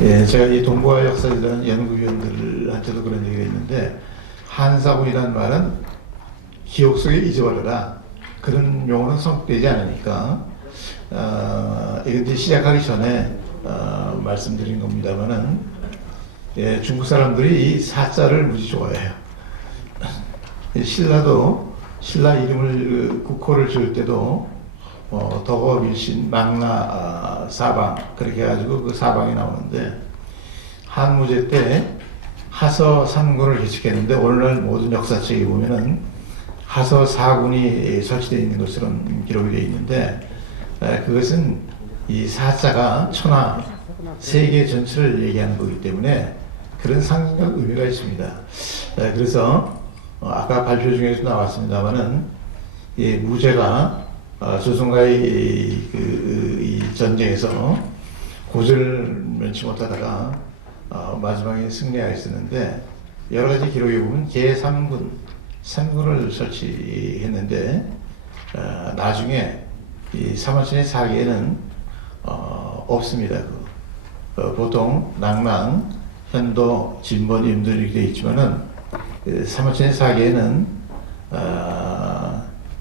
예, 제가 이 동북아 역사에 대한 연구위원들한테도 그런 얘기를 했는데, 한사군이라는 말은 기억 속에 잊어버려라, 그런 용어는 성립되지 않으니까 이거 이제 시작하기 전에 말씀드린 겁니다만은, 예, 중국 사람들이 이 사자를 무지 좋아해요. 신라도 신라 이름을 국호를 지을 때도 덕어 밀신 망라 사방 그렇게 해가지고 그 사방이 나오는데, 한무제 때 하서 3군을 개척했는데 오늘날 모든 역사책에 보면은 하서 4군이 설치되어 있는 것처럼 기록이 되어 있는데, 그것은 이 사자가 천하 세계 전체를 얘기하는 거기 때문에 그런 상징적 의미가 있습니다. 그래서 아까 발표 중에도 나왔습니다만은, 이 무제가 조선과의 이 전쟁에서 고전을 면치 못하다가 마지막에 승리하였었는데, 여러 가지 기록에 보면 제3군, 3군을 설치했는데, 나중에 이 사마천의 사기에는 없습니다. 보통 낭랑, 현도, 진번, 임돈 이렇게 되어 있지만은, 사마천의 사기에는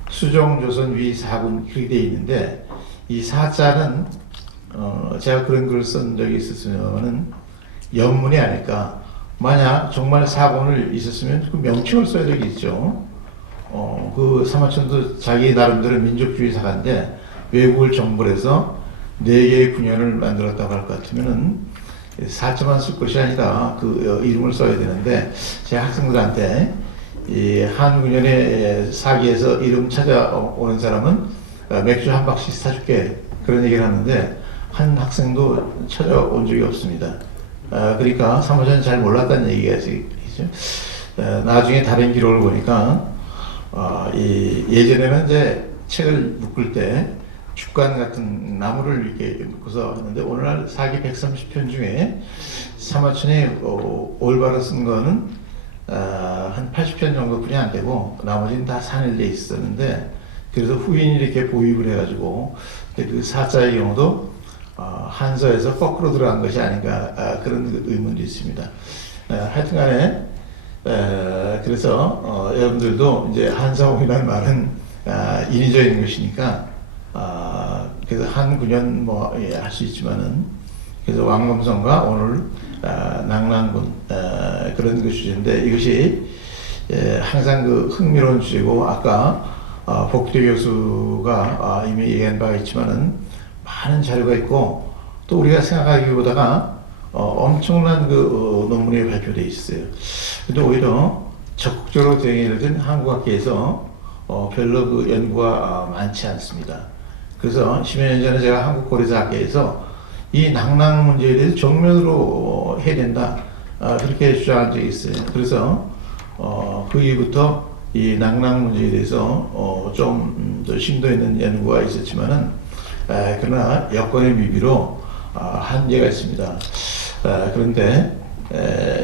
수종, 조선, 위, 사군 그렇게 되어 있는데, 이 사자는 제가 그런 글을 쓴 적이 있었으면은 연문이 아닐까. 만약 정말 사군을 있었으면 그 명칭을 써야 되겠죠. 그 사마천도 자기 나름대로 민족주의 사가인데 외국을 정벌 해서 4개의 군현을 만들었다고 할 것 같으면은 사자만 쓸 것이 아니라 그 이름을 써야 되는데, 제 학생들한테 이 한군현의 사기에서 이름 찾아오는 사람은 맥주 한 박씩 사줄게, 그런 얘기를 하는데 한 학생도 찾아온 적이 없습니다. 그러니까 사마천은 잘 몰랐다는 얘기가 있죠. 나중에 다른 기록을 보니까 예전에는 이제 책을 묶을 때 죽간 같은 나무를 이렇게 묶어서 하는데, 오늘날 사기 130편 중에 사마천이 올바로 쓴 거는 한 80편 정도뿐이 안 되고 나머지는 다 산일돼 있었는데, 그래서 후인이 이렇게 보입을 해가지고 그 사자의 경우도 한서에서 거꾸로 들어간 것이 아닌가, 그런 의문이 있습니다. 하여튼간에 그래서 여러분들도 이제 한사홍이라는 말은 인위적인 것이니까, 그래서 한군현 뭐 할 수 있지만은, 그래서 왕검성과 오늘 낙랑군 그런 그 주제인데, 이것이 항상 그 흥미로운 주제고, 아까 복대 교수가 이미 얘기한 바가 있지만은 많은 자료가 있고, 또 우리가 생각하기보다가 엄청난 그 논문이 발표되어 있어요. 근데 오히려 적극적으로 대응해야 된 한국학계에서 별로 그 연구가 많지 않습니다. 그래서 10여 년 전에 제가 한국고려사학회에서 이 낙랑 문제에 대해서 정면으로 해야 된다, 그렇게 주장한 적이 있어요. 그래서 그 이후부터 이 낙랑 문제에 대해서 좀 더 심도 있는 연구가 있었지만은, 그러나 여건의 미비로 한계가 있습니다. 그런데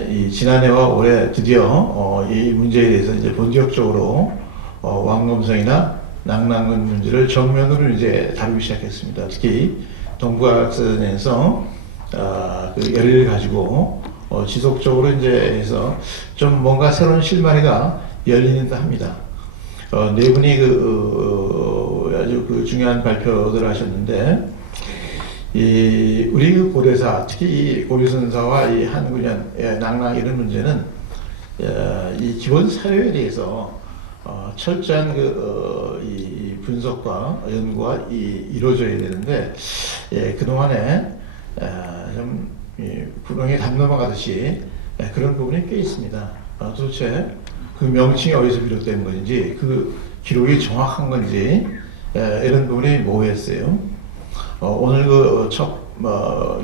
이 지난해와 올해 드디어 이 문제에 대해서 이제 본격적으로 왕검성이나 낙랑군 문제를 정면으로 이제 다루기 시작했습니다. 특히 동북아학사전에서 그 열의를 가지고 지속적으로 이제 해서 좀 뭔가 새로운 실마리가 열리는 듯 합니다. 네 분이 아주 그 중요한 발표들을 하셨는데, 우리 그 고대사, 특히 이 고려선사와 이 한군현, 낙랑 이런 문제는 이 기본 사료에 대해서 철저한 이 분석과 연구가 이루어져야 되는데, 그동안에 좀 구렁이에 담 넘어가듯이 그런 부분이 꽤 있습니다. 도대체 그 명칭이 어디서 비롯된 건지, 그 기록이 정확한 건지, 이런 부분이 모호했어요. 오늘 그 첫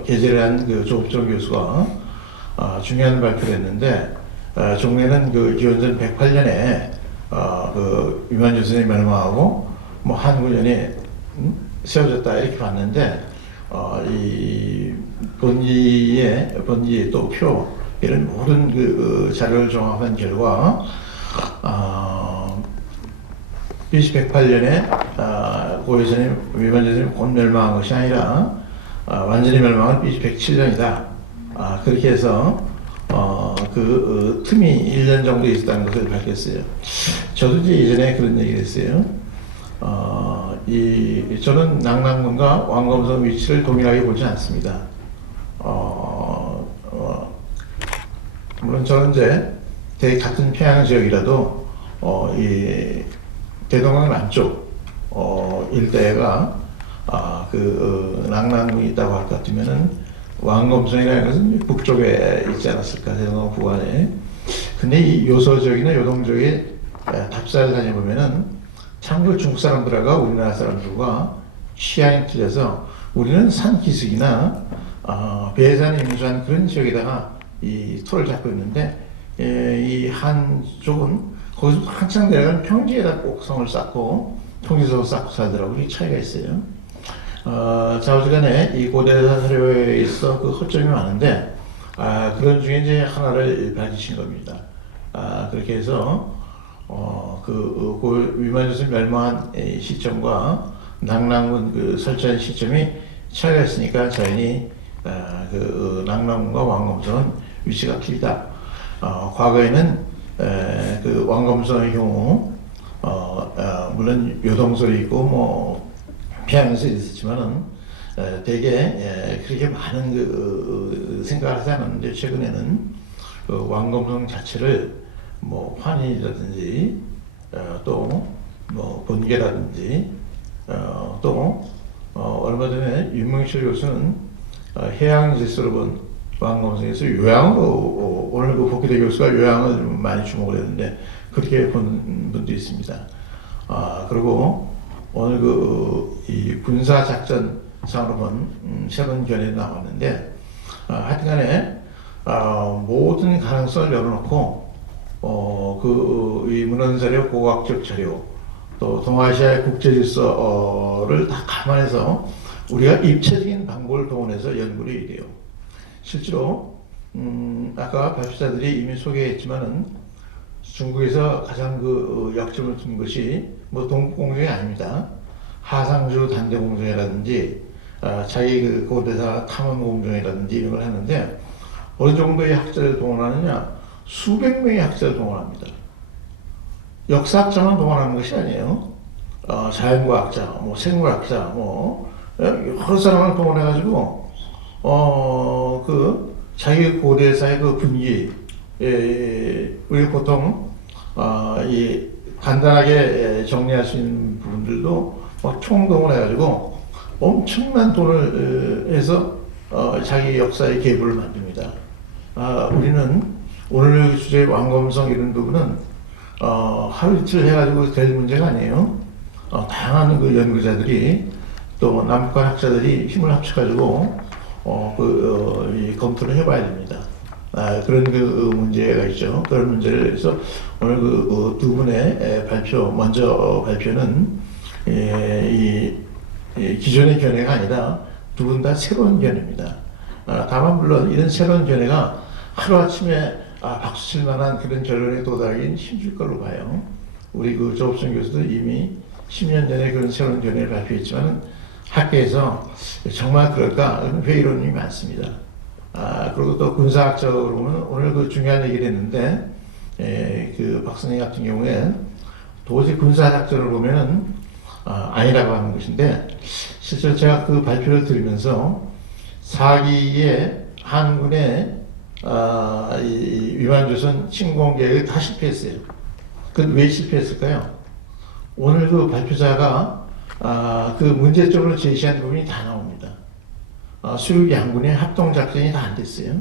게재를 한 그 조업종 교수가 중요한 발표를 했는데, 종래는 그 기원전 108년에 그 유만조선이 멸망하고 뭐 한군현이 세워졌다, 이렇게 봤는데, 이 번기 또 표 이런 모든 그 자료를 종합한 결과 BC 108년에 고려선이 유만조선이 곧 멸망한 것이 아니라 완전히 멸망은 BC 107년이다. 그렇게 해서 틈이 1년 정도 있었다는 것을 밝혔어요. 저도 이제 예전에 그런 얘기를 했어요. 저는 낙랑군과 왕검성 위치를 동일하게 보지 않습니다. 물론 저는 이제 같은 평양 지역이라도 이 대동강 남쪽 일대가 낙랑군이 있다고 할 것 같으면은 왕검성이라는 것은 북쪽에 있지 않았을까, 대동강 북안에. 근데 이 요서 지역이나 요동 지역에 답사를 다녀보면은 참고 중국 사람들과 우리나라 사람들과 취향이 틀려서 우리는 산 기슭이나 배산이 인수한 그런 지역에다가 이 토를 잡고 있는데, 이 한쪽은 거기서 한창 내려간 평지에다 꼭 성을 쌓고 통지석을 쌓고 살더라고요. 이 차이가 있어요. 좌우지간에 이 고대사 사료에 있어 그 허점이 많은데, 그런 중에 이제 하나를 밝히신 겁니다. 그렇게 해서 위만조선 멸망한 시점과 낙랑군 설치한 시점이 차이가 있으니까 자연히 낙랑군과 왕검성은 위치가 틀리다. 과거에는 왕검성의 경우 물론 요동설이 있고 뭐 평양에서 있었지만은 되게 그렇게 많은 생각을 하지 않았는데, 최근에는 왕검성 자체를 뭐 환인이라든지 또 뭐 번개라든지 또 얼마 전에 윤명철 교수는 해양 질서로 본 왕검성에서 요양으로 오늘 복귀대 교수가 요양을 많이 주목을 했는데 그렇게 본 분도 있습니다. 그리고 오늘 이 군사 작전 상으로 본 새로운 견해도 나왔는데, 하여튼간에 모든 가능성을 열어놓고 이 문헌사료, 고고학적 자료, 또 동아시아의 국제질서를 다 감안해서 우리가 입체적인 방법을 동원해서 연구를 해야 돼요. 실제로 아까 발표자들이 이미 소개했지만은 중국에서 가장 역점을 둔 것이 뭐 동북공정이 아닙니다. 하상주 단대공정이라든지 자기 고대사 탐험공정이라든지 이런 걸 하는데, 어느 정도의 학자를 동원하느냐? 수백 명의 학자를 동원합니다. 역사학자만 동원하는 것이 아니에요. 자연과학자, 뭐 생물학자, 뭐 여러 사람을 동원해가지고 자기 고대사의 분기, 우리 보통 이 간단하게 정리할 수 있는 부분들도 총동원해가지고 엄청난 돈을 해서 자기 역사의 계보를 만듭니다. 우리는 오늘 주제 왕검성 이런 부분은 하루 이틀 해가지고 될 문제가 아니에요. 다양한 연구자들이 또 남북한 학자들이 힘을 합쳐가지고 검토를 해봐야 됩니다. 그런 문제가 있죠. 그런 문제를 해서 오늘 두 분의 먼저 발표는 기존의 견해가 아니라 두 분 다 새로운 견해입니다. 다만 물론 이런 새로운 견해가 하루아침에 박수 칠 만한 그런 결론에 도달하기는 힘들 걸로 봐요. 우리 조업성 교수도 이미 10년 전에 그런 새로운 견해를 발표했지만 학계에서 정말 그럴까? 회의론이 많습니다. 그리고 또 군사학적으로 보면 오늘 중요한 얘기를 했는데, 박선생 같은 경우에 도저히 군사작전을 보면은 아니라고 하는 것인데, 실제로 제가 발표를 들으면서 4기의 한군의 이 위만조선 침공 계획을 다 실패했어요. 왜 실패했을까요? 오늘 발표자가 문제점으로 제시한 부분이 다 나옵니다. 수륙 양군의 합동작전이 다 안 됐어요.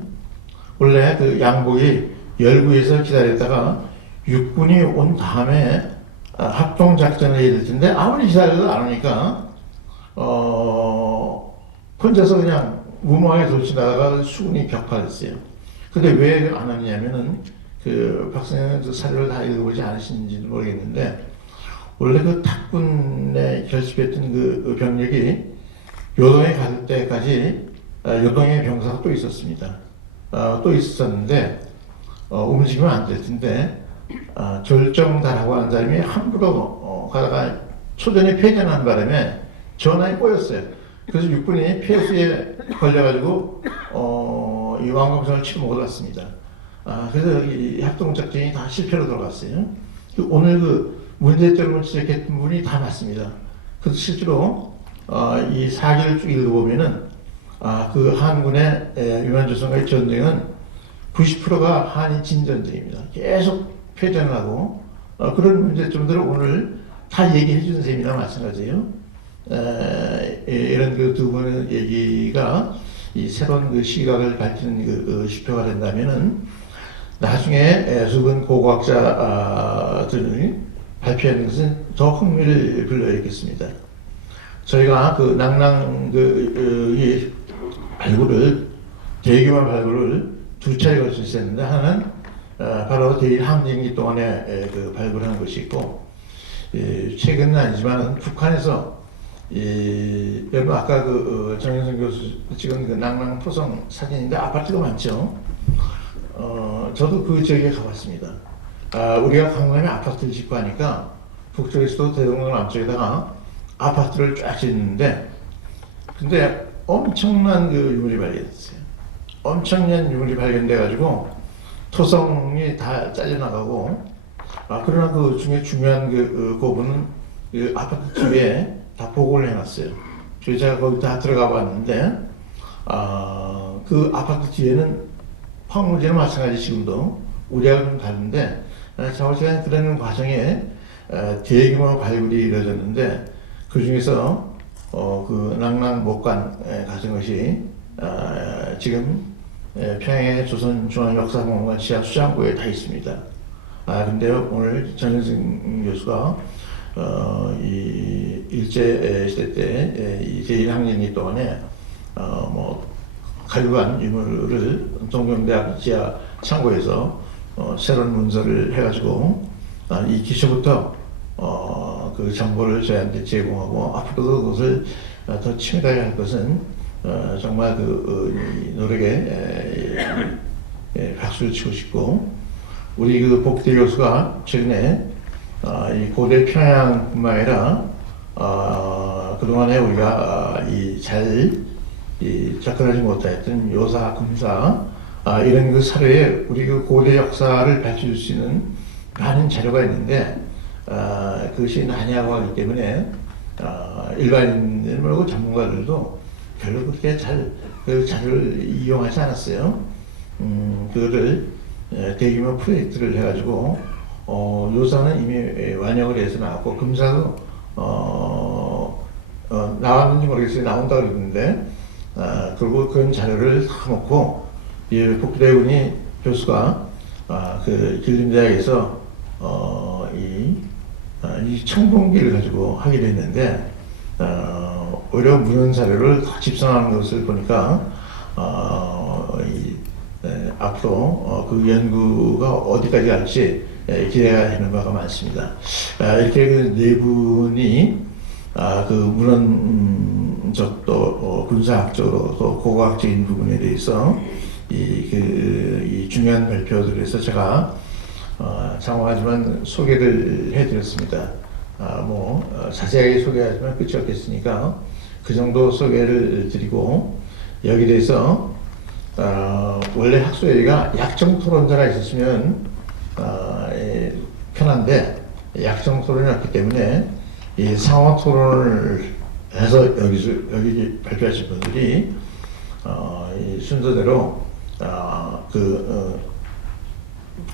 원래 양복이 열구에서 기다렸다가 육군이 온 다음에 합동작전을 해야 될 텐데, 아무리 기다려도 안 오니까 혼자서 그냥 무모하게 돌진하다가 수군이 격파했어요. 근데 왜 안 하냐면은 박선생은 사료를 다 읽어보지 않으시는지는 모르겠는데, 원래 탁군에 결집했던 병력이 요동에 갈 때까지 요동에 병사가 또 있었습니다. 또 있었는데 움직이면 안 될 텐데, 절정단하고 하는 사람이 함부로 가다가 초전에 패전한 바람에 전화에 꼬였어요. 그래서 육군이 폐수에 걸려가지고 이 왕검성을 치러 못 왔습니다. 그래서 이 합동작전이 다 실패로 돌아갔어요. 오늘 그 문제점을 지적했던 분이 다 맞습니다. 그래서 실제로 이 사기를 쭉 읽어보면은 그 한군의 유난조선과의 전쟁은 90%가 한이 진 전쟁입니다. 계속 패전을 하고 그런 문제점들을 오늘 다 얘기해 준 셈이나 마찬가지예요. 이런 그 두 분의 얘기가 이 새로운 그 시각을 밝히는 그 지표가 된다면은 나중에 수분 고고학자들이 발표하는 것은 더 흥미를 불러일으켰습니다. 저희가 그 낭랑 이 발굴을 대규모 발굴을 두 차례 걸쳐 있었는데 하나는 바로 대일 항쟁기 동안에 그 발굴한 것이 있고 최근은 아니지만 북한에서 여러분 아까 그 정현성 교수 찍은 그 낭랑 포성 사진인데 아파트가 많죠. 저도 그 지역에 가봤습니다. 우리가 강남에 아파트를 짓고 하니까 북쪽에서도 대동강 남쪽에다가 아파트를 쫙 짓는데 근데 엄청난 그 유물이 발견됐어요. 엄청난 유물이 발견돼가지고 토성이 다 잘려나가고 그러나 그 중에 중요한 그 부분은 그 아파트 집에 다 보고를 해놨어요. 제가 거기 다 들어가 봤는데 그 아파트 뒤에는 황무지는 마찬가지 지금도 우리하고 좀 다른데 자원시간 들어가는 과정에 대규모 발굴이 이루어졌는데 그 중에서 그 낭랑 목관 같은 것이 지금 평양의 조선중앙역사박물관 지하 수장고에 다 있습니다. 근데 오늘 정현승 교수가 이 일제 시대 때 이 제1항쟁기 동안에 뭐 발굴한 유물을 동경대학 지하 창고에서 새로운 문서를 해가지고 이 기초부터 그 정보를 저희한테 제공하고 앞으로도 그것을 더 치밀하게 할 것은 정말 그 노력에 박수를 치고 싶고 우리 그 복대 교수가 최근에 이 고대 평양뿐만 아니라 그동안에 우리가 접근하지 못했던 요사, 금사 이런 그 사료에 우리 그 고대 역사를 밝혀줄 수 있는 많은 자료가 있는데 그것이 난해하고 하기 때문에 일반인들 말고 전문가들도 별로 그렇게 잘 그 자료를 이용하지 않았어요. 그거를 대규모 프로젝트를 해가지고 요사는 이미 완영을 해서 나왔고 금사도 나왔는지 모르겠어요. 나온다고 그러는데 그리고 그런 자료를 다 놓고 복대군이 교수가 그 길림대학에서 이 청동기를 가지고 하게 됐는데 오히려 문헌 자료를 다 집성하는 것을 보니까 앞으로 그 연구가 어디까지 갈지 기대가 되는 바가 많습니다. 이렇게 그 네 분이 그 문헌적도 군사학적으로 또 고고학적인 부분에 대해서 이 중요한 발표들에서 제가 장황하지만 소개를 해드렸습니다. 자세하게 소개하지만 끝이 없겠으니까 그 정도 소개를 드리고 여기 대해서 원래 학술회의가 약정 토론자가 있었으면 편한데 약정 토론이 없기 때문에 이 상호 토론을 해서 여기 발표하신 분들이 이 순서대로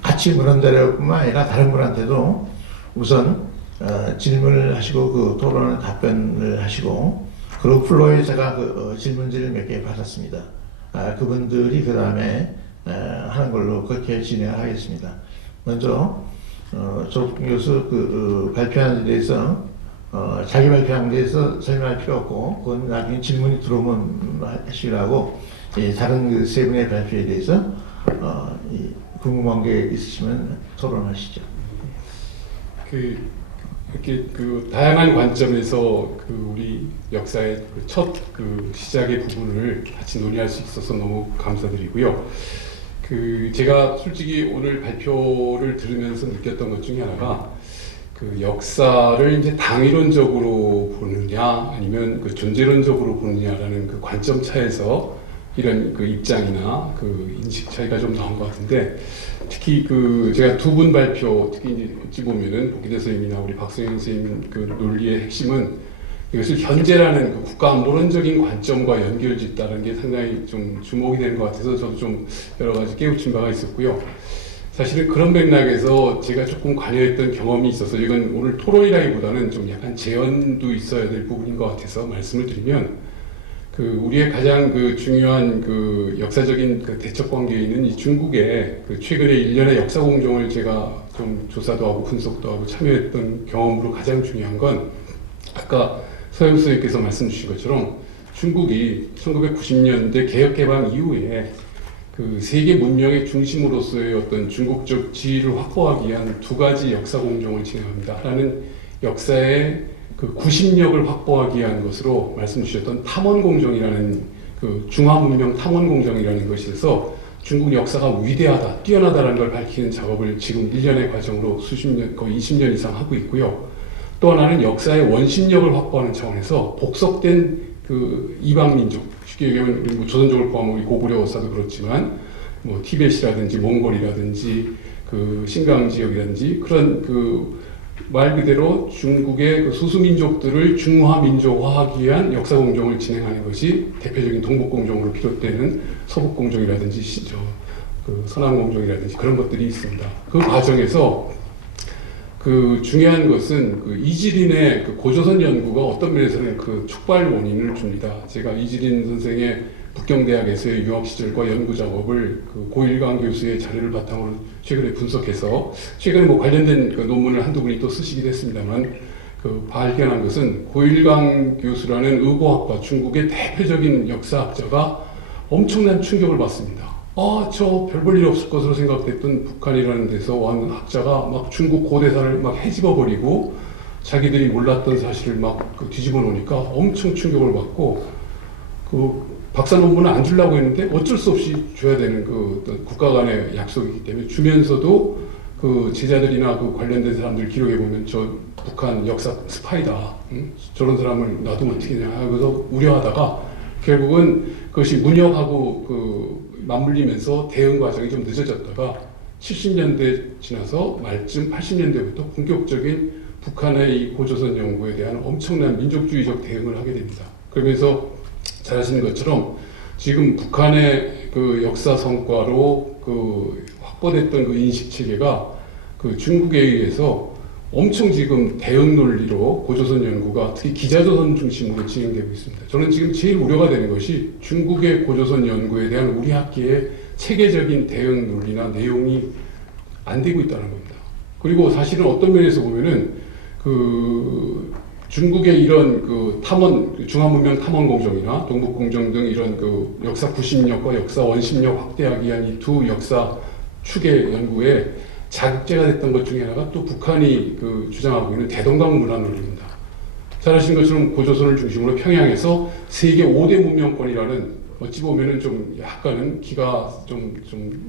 같이 문헌자료뿐만 아니라 다른 분한테도 우선 질문을 하시고 그 토론을 답변을 하시고 그리고 플로에 제가 그 질문지를 몇 개 받았습니다. 그분들이 그 다음에 하는 걸로 그렇게 진행을 하겠습니다. 먼저 조국 교수 발표하는 데 대해서 자기 발표한 데 대해서 설명할 필요 없고 그건 나중에 질문이 들어오면 하시라고 다른 그 세 분의 발표에 대해서 궁금한 게 있으시면 토론하시죠. 이렇게 다양한 관점에서 우리 역사의 첫 시작의 부분을 같이 논의할 수 있어서 너무 감사드리고요. 제가 솔직히 오늘 발표를 들으면서 느꼈던 것 중에 하나가 역사를 이제 당위론적으로 보느냐 아니면 존재론적으로 보느냐라는 관점 차에서 이런 그 입장이나 그 인식 차이가 좀 나온 것 같은데, 특히 그 제가 두 분 발표, 특히 이제 어찌 보면은 복기대 선생님이나 우리 박성현 선생님 그 논리의 핵심은 이것을 현재라는 그 국가안보론적인 관점과 연결짓다는 게 상당히 좀 주목이 되는 것 같아서 저도 좀 여러 가지 깨우친 바가 있었고요. 사실은 그런 맥락에서 제가 조금 관여했던 경험이 있어서 이건 오늘 토론이라기보다는 좀 약간 재연도 있어야 될 부분인 것 같아서 말씀을 드리면, 그 우리의 가장 그 중요한 그 역사적인 그 대척 관계에 있는 이 중국의 그 최근에 일련의 역사 공정을 제가 좀 조사도 하고 분석도 하고 참여했던 경험으로 가장 중요한 건, 아까 서영 선생님께서 말씀 주신 것처럼 중국이 1990년대 개혁 개방 이후에 그 세계 문명의 중심으로서의 어떤 중국적 지위를 확보하기 위한 두 가지 역사 공정을 진행합니다. 하나는 역사의 그 구심력을 확보하기 위한 것으로 말씀 주셨던 탐원 공정이라는 그 중화 문명 탐원 공정이라는 것에서 중국 역사가 위대하다, 뛰어나다라는 걸 밝히는 작업을 지금 1년의 과정으로 수십 년, 거의 20년 이상 하고 있고요. 또 하나는 역사의 원심력을 확보하는 차원에서 복속된 그 이방 민족, 쉽게 얘기하면 뭐 조선족을 포함한 우리 고구려 역사도 그렇지만 뭐 티벳이라든지 몽골이라든지 그 신강 지역이라든지 그런 그 말 그대로 중국의 그 소수 민족들을 중화 민족화하기 위한 역사 공정을 진행하는 것이 대표적인 동북 공정으로 비롯되는 서북 공정이라든지 그 서남 공정이라든지 그런 것들이 있습니다. 그 과정에서 그 중요한 것은 그 이지린의 그 고조선 연구가 어떤 면에서는 그 촉발 원인을 줍니다. 제가 이지린 선생의 북경대학에서의 유학 시절과 연구 작업을 그 고일강 교수의 자료를 바탕으로 최근에 분석해서 최근에 뭐 관련된 그 논문을 한두 분이 또 쓰시기도 했습니다만, 그 발견한 것은 고일강 교수라는 의고학파 중국의 대표적인 역사학자가 엄청난 충격을 받습니다. 저 별 볼 일 없을 것으로 생각됐던 북한이라는 데서 왔는 학자가 막 중국 고대사를 막 헤집어 버리고 자기들이 몰랐던 사실을 막 그 뒤집어 놓으니까 엄청 충격을 받고, 그 박사 논문을 안 주려고 했는데 어쩔 수 없이 줘야 되는 그 어떤 국가 간의 약속이기 때문에 주면서도 그 제자들이나 그 관련된 사람들 기록해 보면 저 북한 역사 스파이다, 저런 사람을 놔두면 어떻게 되냐 하면서 우려하다가 결국은 그것이 문역하고 그 맞물리면서 대응 과정이 좀 늦어졌다가 70년대 지나서 말쯤 80년대부터 본격적인 북한의 이 고조선 연구에 대한 엄청난 민족주의적 대응을 하게 됩니다. 그러면서 잘 아시는 것처럼 지금 북한의 그 역사 성과로 그 확보됐던 그 인식 체계가 그 중국에 의해서 엄청 지금 대응 논리로 고조선 연구가 특히 기자조선 중심으로 진행되고 있습니다. 저는 지금 제일 우려가 되는 것이 중국의 고조선 연구에 대한 우리 학계의 체계적인 대응 논리나 내용이 안 되고 있다는 겁니다. 그리고 사실은 어떤 면에서 보면은 그 중국의 이런 그 탐원, 중화문명 탐원 공정이나 동북 공정 등 이런 그 역사 구심력과 역사 원심력 확대하기 위한 이 두 역사 축의 연구에 자극제가 됐던 것 중에 하나가 또 북한이 그 주장하고 있는 대동강 문화 논리입니다. 잘 아시는 것처럼 고조선을 중심으로 평양에서 세계 5대 문명권이라는 어찌 보면은 좀 약간은 기가 좀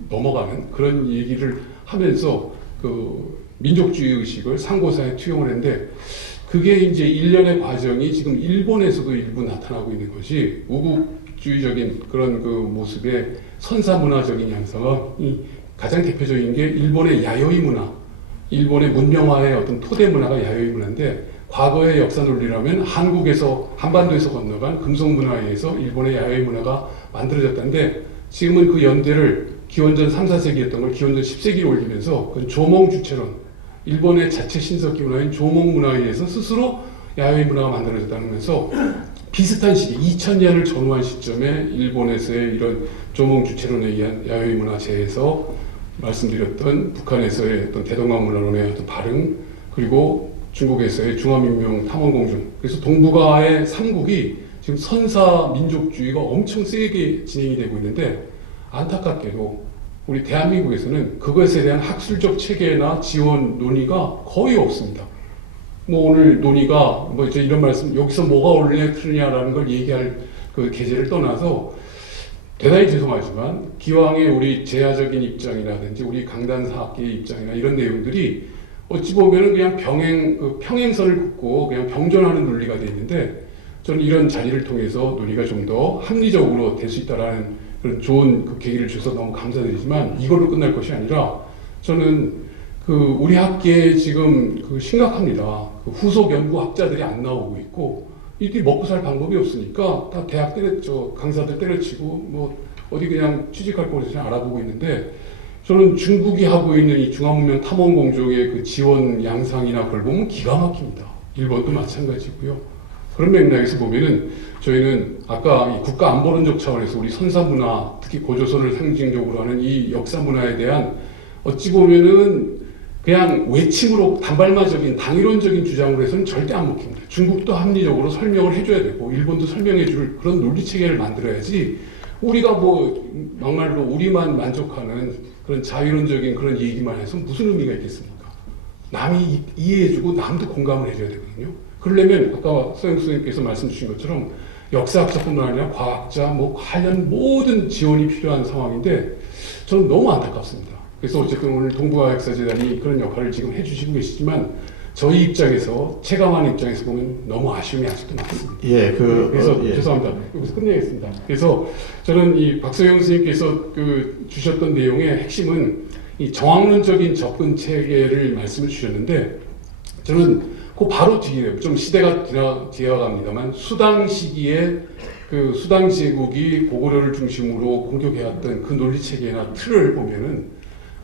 넘어가는 그런 얘기를 하면서 그 민족주의 의식을 상고사에 투영을 했는데, 그게 이제 일련의 과정이 지금 일본에서도 일부 나타나고 있는 것이 우국주의적인 그런 그 모습의 선사문화적인 양상이 가장 대표적인 게 일본의 야요이 문화, 일본의 문명화의 어떤 토대 문화가 야요이 문화인데, 과거의 역사 논리라면 한국에서 한반도에서 건너간 금속 문화에 의해서 일본의 야요이 문화가 만들어졌다는데, 지금은 그 연대를 기원전 3, 4세기였던 걸 기원전 10세기로 올리면서 그 조몽 주체론, 일본의 자체 신석기 문화인 조몽 문화에 의해서 스스로 야요이 문화가 만들어졌다면서 비슷한 시기 2000년을 전후한 시점에 일본에서의 이런 조몽 주체론에 의한 야요이 문화 제에서 말씀드렸던 북한에서의 어떤 대동강 문화론의 어떤 발흥, 그리고 중국에서의 중화민명 탐원공정, 그래서 동북아의 삼국이 지금 선사 민족주의가 엄청 세게 진행이 되고 있는데, 안타깝게도 우리 대한민국에서는 그것에 대한 학술적 체계나 지원 논의가 거의 없습니다. 뭐 오늘 논의가 뭐 이제 이런 말씀, 여기서 뭐가 옳으냐 틀리냐라는 걸 얘기할 그 계제를 떠나서 대단히 죄송하지만 기왕의 우리 제야적인 입장이라든지 우리 강단사학계의 입장이나 이런 내용들이 어찌 보면은 그냥 평행선을 긋고 그냥 병존하는 논리가 돼 있는데, 저는 이런 자리를 통해서 논의가 좀 더 합리적으로 될 수 있다라는 그런 좋은 그 계기를 주셔서 너무 감사드리지만 이걸로 끝날 것이 아니라 저는 그 우리 학계에 지금 그 심각합니다. 그 후속 연구학자들이 안 나오고 있고 이들이 먹고 살 방법이 없으니까 다 대학 강사들 때려치고 뭐 어디 그냥 취직할 곳을 그냥 알아보고 있는데 저는 중국이 하고 있는 이 중화문명 탐험 공정의 그 지원 양상이나 그걸 보면 기가 막힙니다. 일본도 마찬가지고요. 그런 맥락에서 보면은 저희는 아까 이 국가 안보론적 차원에서 우리 선사 문화, 특히 고조선을 상징적으로 하는 이 역사 문화에 대한 어찌 보면은 그냥 외침으로 단발마적인 당이론적인 주장으로 해서는 절대 안 먹힙니다. 중국도 합리적으로 설명을 해줘야 되고 일본도 설명해줄 그런 논리 체계를 만들어야지 우리가 뭐 막말로 우리만 만족하는 그런 자유론적인 그런 얘기만 해서 무슨 의미가 있겠습니까? 남이 이해해주고 남도 공감을 해줘야 되거든요. 그러려면 아까 서영수 선생님께서 말씀 주신 것처럼 역사학자뿐만 아니라 과학자, 뭐 관련 모든 지원이 필요한 상황인데 저는 너무 안타깝습니다. 그래서 어쨌든 오늘 동북아역사재단이 그런 역할을 지금 해주시고 계시지만 저희 입장에서 체감하는 입장에서 보면 너무 아쉬움이 아직도 많습니다. 예, 그래서 예. 죄송합니다. 여기서 끝내겠습니다. 그래서 저는 이 박소영 선생님께서 그 주셨던 내용의 핵심은 이 정학론적인 접근 체계를 말씀을 주셨는데 저는 그 바로 뒤에 좀 시대가 지나갑니다만 수당 시기에 그 수당 제국이 고구려를 중심으로 공격해왔던 그 논리 체계나 틀을 보면은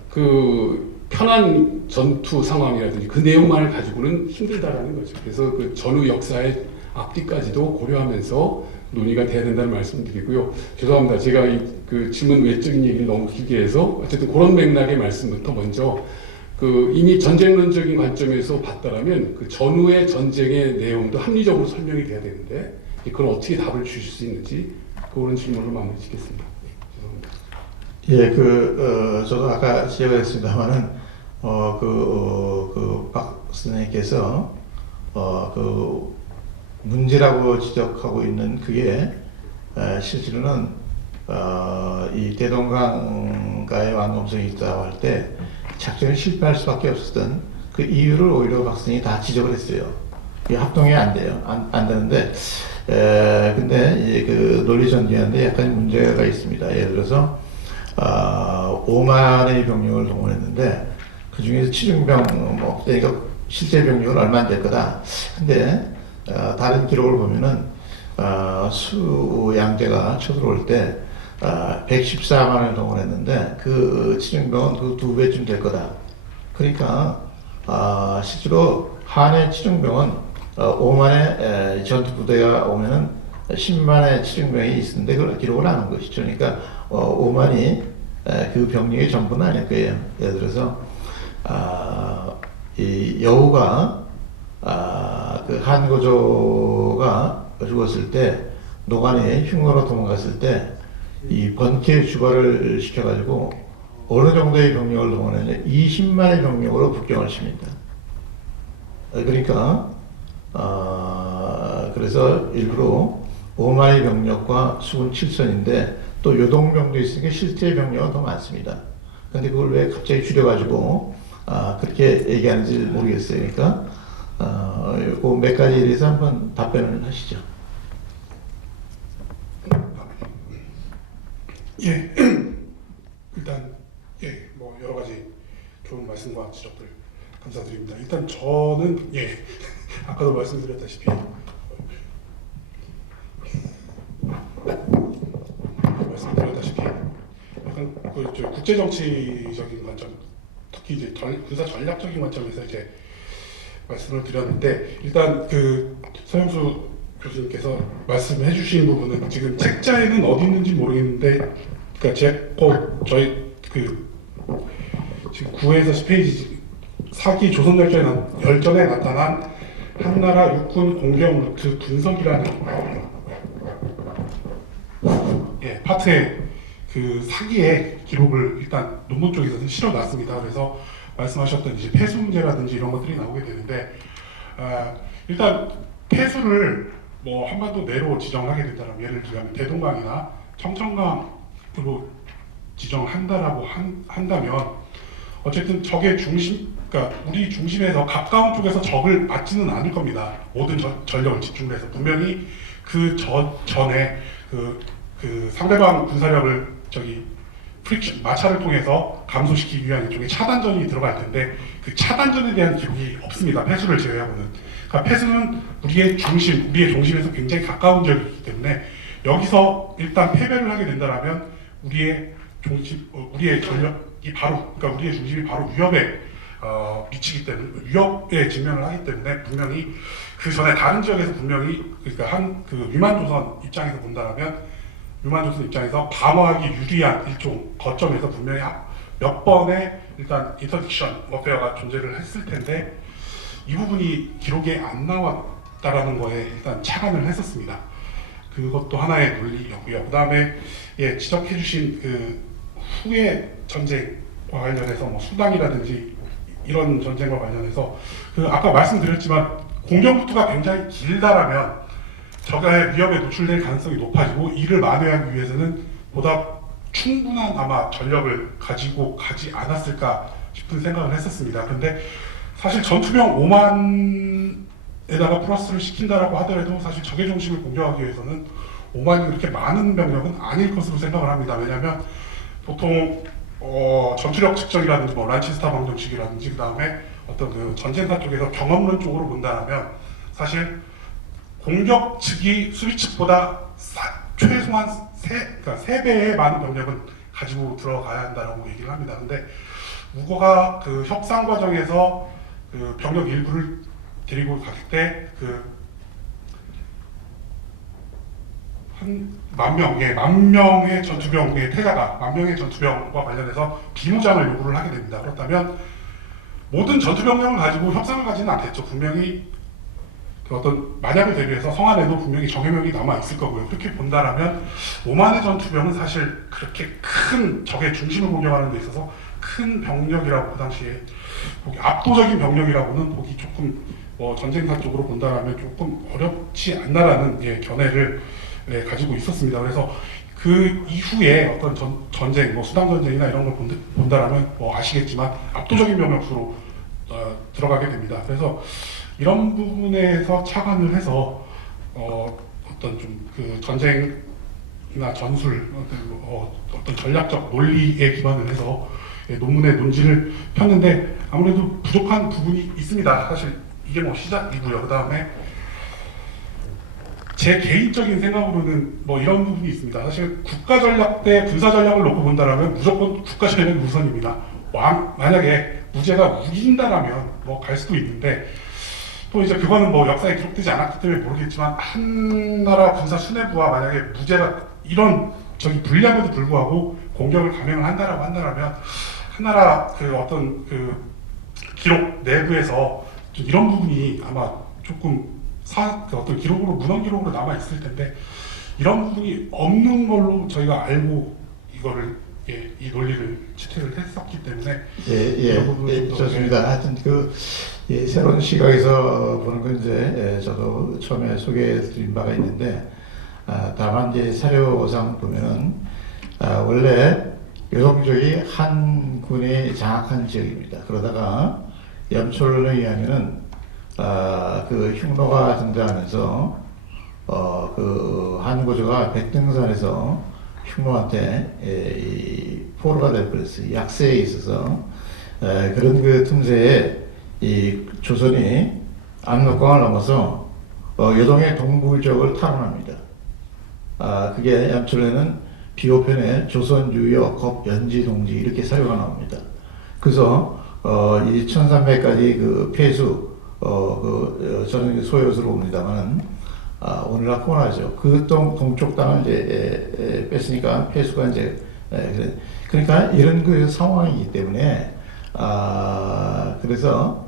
그 편한 전투 상황이라든지 그 내용만을 가지고는 힘들다라는 거죠. 그래서 그 전후 역사의 앞뒤까지도 고려하면서 논의가 돼야 된다는 말씀드리고요. 죄송합니다. 제가 그 질문 외적인 얘기를 너무 길게 해서 어쨌든 그런 맥락의 말씀부터 먼저 그 이미 전쟁론적인 관점에서 봤다라면 그 전후의 전쟁의 내용도 합리적으로 설명이 돼야 되는데 그걸 어떻게 답을 주실 수 있는지 그런 질문으로 마무리 짓겠습니다. 죄송합니다. 예, 저도 아까 지적을 했습니다만은, 박 선생님께서, 문제라고 지적하고 있는 그게, 실제로는, 이 대동강가의 완공성이 있다고 할 때, 작전이 실패할 수밖에 없었던 그 이유를 오히려 박 선생님이 다 지적을 했어요. 이게 합동이 안 돼요. 안 되는데, 근데 이제 그 논리 전개하는데 약간 문제가 있습니다. 예를 들어서, 5만의 병력을 동원했는데 그 중에서 치중병 그러니까 실제 병력은 얼마 안 될 거다. 근데 다른 기록을 보면은 수양제가 쳐들어올 때 114만을 동원했는데 그 치중병은 그 2배쯤 될 거다. 그러니까 실제로 한의 치중병은 5만의 전투 부대가 오면은 10만의 치중병이 있는데 그걸 기록을 안 한 것이죠. 그러니까 5만이 그 병력의 전부는 아닐 거예요. 예를 들어서 이 여우가 그 한고조가 죽었을 때 노관이 흉노로 도망갔을 때 이 번개 주거를 시켜가지고 어느 정도의 병력을 동원했냐 20만의 병력으로 북경을 칩니다. 그러니까 그래서 일부러 5만의 병력과 수군 7선인데 또 요동병도 있으니까 실제 병력은 더 많습니다. 근데 그걸 왜 갑자기 줄여가지고 그렇게 얘기하는지 모르겠어요. 그러니까 그 몇 가지에 대해서 한번 답변을 하시죠. 예, 일단 뭐 여러 가지 좋은 말씀과 지적들 감사드립니다. 일단 저는 아까도 말씀드렸다시피 약간 국제 정치적인 관점, 특히 이제 군사 전략적인 관점에서 이제 말씀을 드렸는데 일단 그 서영수 교수님께서 말씀해 주신 부분은 지금 책자에는 어디 있는지 모르겠는데 그러니까 저희 그 지금 9에서 10페이지 사기 조선열전에 나타난 한나라 육군 공격 루트 분석이라는 파트에 그 사기의 기록을 일단 논문 쪽에서 실어놨습니다. 그래서 말씀하셨던 이제 폐수 문제라든지 이런 것들이 나오게 되는데 일단 폐수를 뭐 한반도 내로 지정하게 된다면 예를 들면 대동강이나 청천강으로 지정한다라고 한다면 어쨌든 적의 중심, 그러니까 우리 중심에서 가까운 쪽에서 적을 맞지는 않을 겁니다. 모든 전력을 집중을 해서 분명히 전에 그 상대방 군사력을 프릭션 마찰을 통해서 감소시키기 위한 일종의 차단전이 들어갈 텐데 그 차단전에 대한 기록이 없습니다. 패수를 제외하고는. 그러니까 패수는 우리의 중심에서 굉장히 가까운 지역이기 때문에 여기서 일단 패배를 하게 된다면 우리의 전력이 그러니까 우리의 중심이 바로 위협에 미치기 때문에 위협에 직면을 하기 때문에 분명히 그 전에 다른 지역에서 분명히 그러니까 유만조선 입장에서 본다면 유만조선 입장에서 방어하기 유리한 일종 거점에서 분명히 몇 번의 일단 인터딕션 워페어가 존재를 했을 텐데 이 부분이 기록에 안 나왔다라는 거에 일단 착안을 했었습니다. 그것도 하나의 논리였고요. 그 다음에 지적해주신 그 후의 전쟁과 관련해서 뭐 수당이라든지 이런 전쟁과 관련해서 아까 말씀드렸지만 공격 루트가 굉장히 길다라면 적의 위협에 노출될 가능성이 높아지고 이를 만회하기 위해서는 보다 충분한 아마 전력을 가지고 가지 않았을까 싶은 생각을 했었습니다. 근데 사실 전투병 5만에다가 플러스를 시킨다라고 하더라도 사실 적의 중심을 공격하기 위해서는 5만이 그렇게 많은 병력은 아닐 것으로 생각을 합니다. 왜냐하면 보통 전투력 측정이라든지 뭐 란치스타 방정식이라든지 그 다음에 어떤 그 전쟁사 쪽에서 경험론 쪽으로 본다면 사실 공격 측이 수비 측보다 최소한 3배의 많은 병력은 가지고 들어가야 한다라고 얘기를 합니다. 근데 우거가 그 협상 과정에서 그 병력 일부를 데리고 갔을 때 만 명의 전투병의 퇴가가 10,000명의 전투병과 관련해서 비무장을 요구를 하게 됩니다. 그렇다면 모든 전투병력을 가지고 협상을 가지는 않겠죠. 분명히 어떤 만약을 대비해서 성안에도 분명히 정예명이 남아 있을 거고요. 그렇게 본다라면 5만의 전투병은 사실 그렇게 큰 적의 중심을 공격하는 데 있어서 큰 병력이라고 그 당시에 보기 압도적인 병력이라고는 보기 조금 전쟁사 쪽으로 본다라면 조금 어렵지 않나라는 견해를 가지고 있었습니다. 그래서 그 이후에 어떤 전쟁, 수당 전쟁이나 이런 걸 본다라면 아시겠지만 압도적인 병력수로 들어가게 됩니다. 그래서 이런 부분에서 착안을 해서 어떤 좀 그 전쟁이나 전술 어떤 전략적 논리에 기반을 해서 논문의 논지를 폈는데 아무래도 부족한 부분이 있습니다. 사실 이게 시작이고요. 그 다음에 제 개인적인 생각으로는 이런 부분이 있습니다. 사실 국가 전략 대 군사 전략을 놓고 본다라면 무조건 국가 전략이 우선입니다. 만약에 무죄가 우긴다라면 갈 수도 있는데 또 이제 그거는 역사에 기록되지 않았기 때문에 모르겠지만 한 나라 군사 수뇌부와 만약에 무죄가 이런 불리함에도 불구하고 공격을 감행을 한다라고 한다라면 한 나라 어떤 기록 내부에서 좀 이런 부분이 아마 조금 어떤 기록으로 문헌 기록으로 남아 있을 텐데 이런 부분이 없는 걸로 저희가 알고 이거를 이 논리를 채택을 했었기 때문에 좋습니다. 하여튼 새로운 시각에서 보는 건 이제 저도 처음에 소개해드린 바가 있는데 다만 이제 사료상 보면은 원래 요동족이 한 군이 장악한 지역입니다. 그러다가 염초론에 의하면은 그 흉노가 등장하면서 그 한고조가 백등산에서 흉노한테 이 포로가 될 뻔했어요. 약세에 있어서 그런 그 틈새에 이 조선이 압록강을 넘어서 요동의 동부 지역을 탈환합니다. 그게 염초론에는 비호편에 조선, 유여, 겁, 연지, 동지 이렇게 사료가 나옵니다. 그래서 이 1300까지 그 폐수 저는 소요수로 옵니다만 오늘날 포나죠. 그 동쪽 땅을 이제 뺐으니까 폐수가 이제 그러니까 이런 그 상황이기 때문에 그래서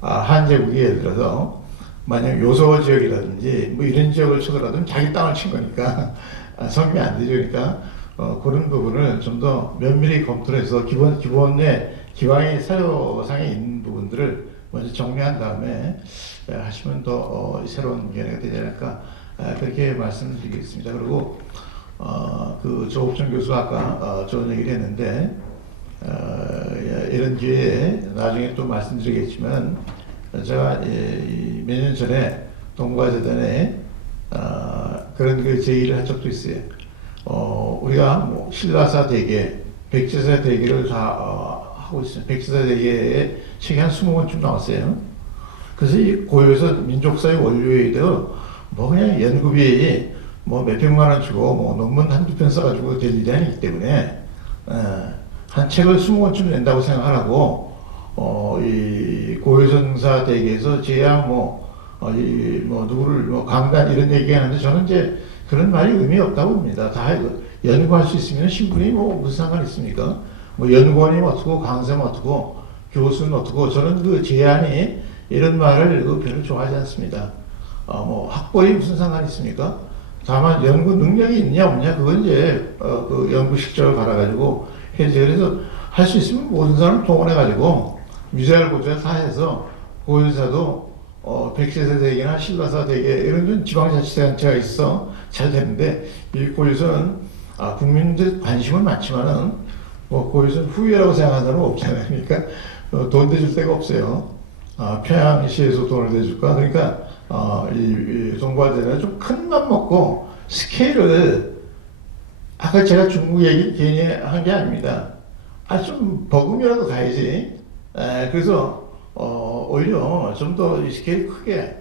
한제국이 예를 들어서 만약 요소 지역이라든지 이런 지역을 쳐더라도 자기 땅을 친 거니까 성립이 안 되죠. 그러니까 그런 부분을 좀 더 면밀히 검토를 해서 기본의 기왕의 사료상에 있는 부분들을 먼저 정리한 다음에 하시면 더 새로운 견해가 되지 않을까 그렇게 말씀드리겠습니다. 그리고 그 조옥천 교수 아까 좋은 얘기를 했는데 이런 기회에 나중에 또 말씀드리겠지만 제가 몇 년 전에 동부화재단에 그런 그 제의를 한 적도 있어요. 우리가 뭐 신라사 대계, 백제사 대계를 다 하고 있어요. 백제사 대계에 책이 한 20권쯤 나왔어요. 그래서 이 고유에서 민족사의 원료에도 뭐 그냥 연구비에 뭐 몇백만 원 주고 뭐 논문 한두 편 써가지고 될 일이 아니기 때문에 한 책을 20권쯤 낸다고 생각하라고 이 고유선사 대계에서 제야 뭐 누구를 뭐 강단 이런 얘기하는데 저는 이제 그런 말이 의미 없다고 봅니다. 다 연구할 수 있으면 신분이 뭐 무슨 상관 있습니까? 뭐 연구원이 어떻고 강사는 어떻고 교수는 어떻고 저는 그 제안이 이런 말을 별로 좋아하지 않습니다. 뭐 학벌이 무슨 상관이 있습니까? 다만 연구 능력이 있냐 없냐 그건 이제 그 연구 실적을 받아가지고 해야지. 그래서 할 수 있으면 모든 사람을 동원해가지고 미사일 고자 다 해서 고윤사도 백제사 대계나 신라사 대계 이런 좀 지방자치단체가 있어 잘 되는데 이 고유선은 국민들 관심은 많지만은 뭐 고유선 후회라고 생각하는 사람은 없잖아요. 그러니까 돈 대줄 데가 없어요. 평양시에서 돈을 대줄까? 그러니까 이 동부화재는 좀 큰 맘 먹고 스케일을 아까 제가 중국 얘기 괜히 한 게 아닙니다. 좀 버금이라도 가야지. 그래서 오히려 좀 더 스케일 크게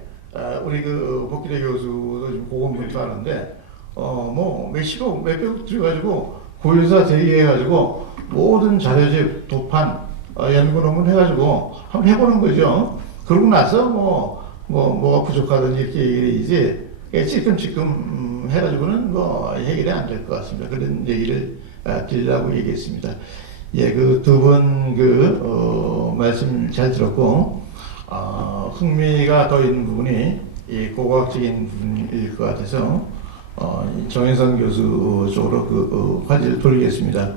우리 그 복기대 교수도 지금 고공분투 하는데 뭐 몇십억 몇백억 들여가지고 고유사 대의해가지고 모든 자료집 도판 연구 논문 해가지고 한번 해보는 거죠. 그러고 나서 뭐가 부족하든지 이렇게 얘기이지 찔끔찔끔 해가지고는 뭐 해결이 안 될 것 같습니다. 그런 얘기를 드리려고 얘기했습니다. 예, 그 두 분 말씀 잘 들었고 흥미가 더 있는 부분이 이 고고학적인 부분일 것 같아서 정현선 교수 쪽으로 화제를 돌리겠습니다.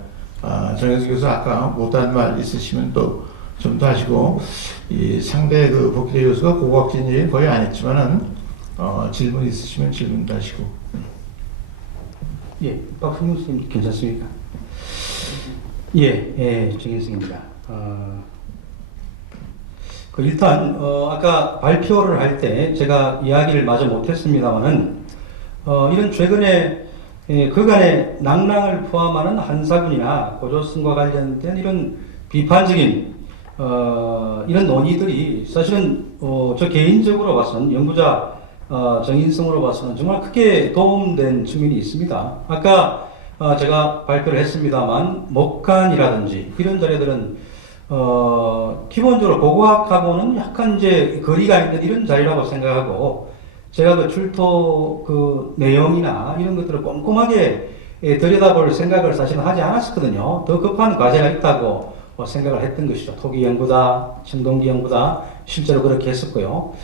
정현선 교수 아까 못한 말 있으시면 또 좀 더 하시고 이 상대 그 복희대 교수가 고고학적인 얘기는 거의 안 했지만은 질문 있으시면 질문도 하시고. 예, 박승용 선생님 괜찮습니까? 예, 정현승입니다. 일단 아까 발표를 할 때 제가 이야기를 마저 못했습니다만은 이런 최근에 그간의 낭랑을 포함하는 한사군이나 고조선과 관련된 이런 비판적인 이런 논의들이 사실은 저 개인적으로 봐서는 연구자 정인성으로 봐서는 정말 크게 도움된 측면이 있습니다. 아까 제가 발표를 했습니다만 목간이라든지 이런 자료들은 기본적으로 고고학하고는 약간 이제 거리가 있는 이런 자리라고 생각하고 제가 그 출토 그 내용이나 이런 것들을 꼼꼼하게 들여다볼 생각을 사실은 하지 않았었거든요. 더 급한 과제가 있다고 생각을 했던 것이죠. 토기 연구다, 청동기 연구다, 실제로 그렇게 했었고요.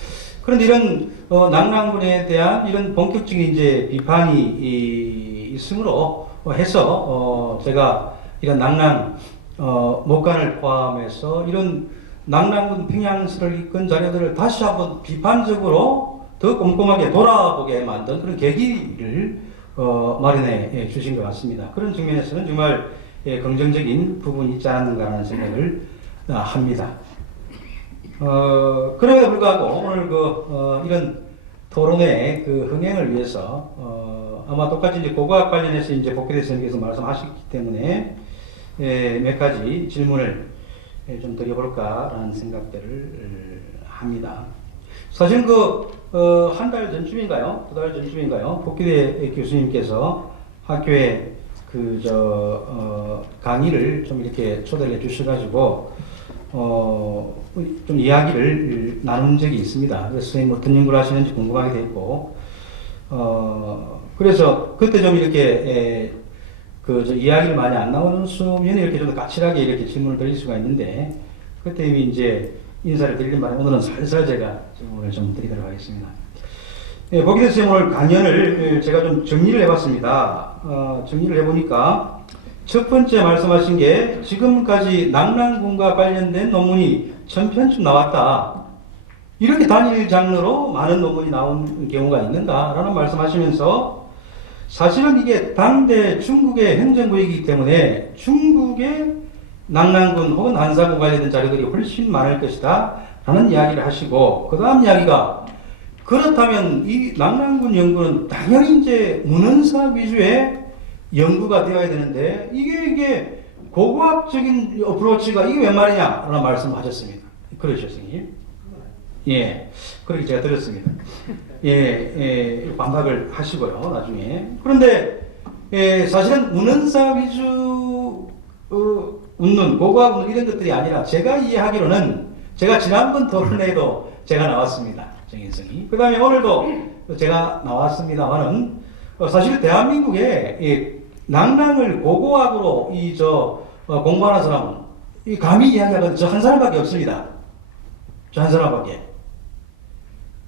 그런데 이런 낭랑군에 대한 이런 본격적인 이제 비판이 있으므로 해서 제가 이런 낭랑 목간을 포함해서 이런 낭랑군 평양시를 이끈 자료들을 다시 한번 비판적으로 더 꼼꼼하게 돌아보게 만든 그런 계기를 마련해 주신 것 같습니다. 그런 측면에서는 정말 긍정적인 부분이 있지 않는가 하는 생각을 합니다. 그럼에도 불구하고 오늘 이런 토론회 흥행을 위해서 아마 똑같이 이제 고고학 관련해서 이제 복희대 선생님께서 말씀하셨기 때문에 몇 가지 질문을 좀 드려볼까라는 생각들을 합니다. 사실 한 달 전쯤인가요? 2달 전쯤인가요? 복희대 교수님께서 학교에 강의를 좀 이렇게 초대를 해 주셔가지고 좀 이야기를 나눈 적이 있습니다. 그래서 선생님 어떤 연구를 하시는지 궁금하게 됐고, 그래서 그때 좀 이렇게 이야기를 많이 안 나오는 이렇게 좀 까칠하게 이렇게 질문을 드릴 수가 있는데, 그때 이미 이제 인사를 드리는 바람에 오늘은 살살 제가 질문을 좀 드리도록 하겠습니다. 복희대 선생님 오늘 강연을 제가 좀 정리를 해봤습니다. 정리를 해보니까 첫 번째 말씀하신 게 지금까지 낭랑군과 관련된 논문이 1000편쯤 나왔다. 이렇게 단일 장르로 많은 논문이 나온 경우가 있는가라는 말씀하시면서 사실은 이게 당대 중국의 행정부이기 때문에 중국의 낭랑군 혹은 한사군 관련된 자료들이 훨씬 많을 것이다 라는 이야기를 하시고 그 다음 이야기가 그렇다면 이 낙랑군 연구는 당연히 이제 문헌사 위주의 연구가 되어야 되는데 이게 고고학적인 어프로치가 이게 웬 말이냐라는 말씀하셨습니다. 그러셨 선생님? 예, 그렇게 제가 드렸습니다. 반박을 하시고요 나중에. 그런데 사실은 문헌사 위주 웃는 고고학 웃는 이런 것들이 아니라 제가 이해하기로는 제가 지난번 토론회에도 제가 나왔습니다. 정인성이. 그 다음에 오늘도 제가 나왔습니다만은 사실 대한민국에 낙랑을 고고학으로 공부하는 사람은 감히 이야기하건 저 한 사람밖에 없습니다. 저 한 사람밖에.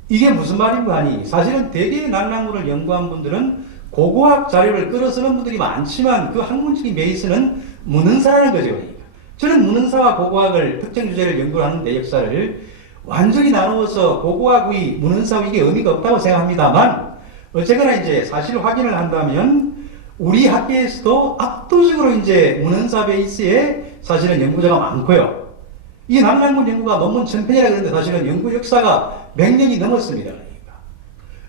이게 무슨 말인가 하니 사실은 대개의 낙랑군을 연구한 분들은 고고학 자료를 끌어쓰는 분들이 많지만 그 학문적인 베이스는 문헌사라는 거죠. 그러니까. 저는 문헌사와 고고학을 특정 주제를 연구하는 내 역사를 완전히 나누어서 고고학 위, 문헌사 위에 의미가 없다고 생각합니다만 어쨌거나 이제 사실 확인을 한다면 우리 학계에서도 압도적으로 이제 문헌사 베이스에 사실은 연구자가 많고요. 이 낙랑군 연구가 논문 1000편이라 그러는데 사실은 연구 역사가 100년이 넘었습니다. 그러니까.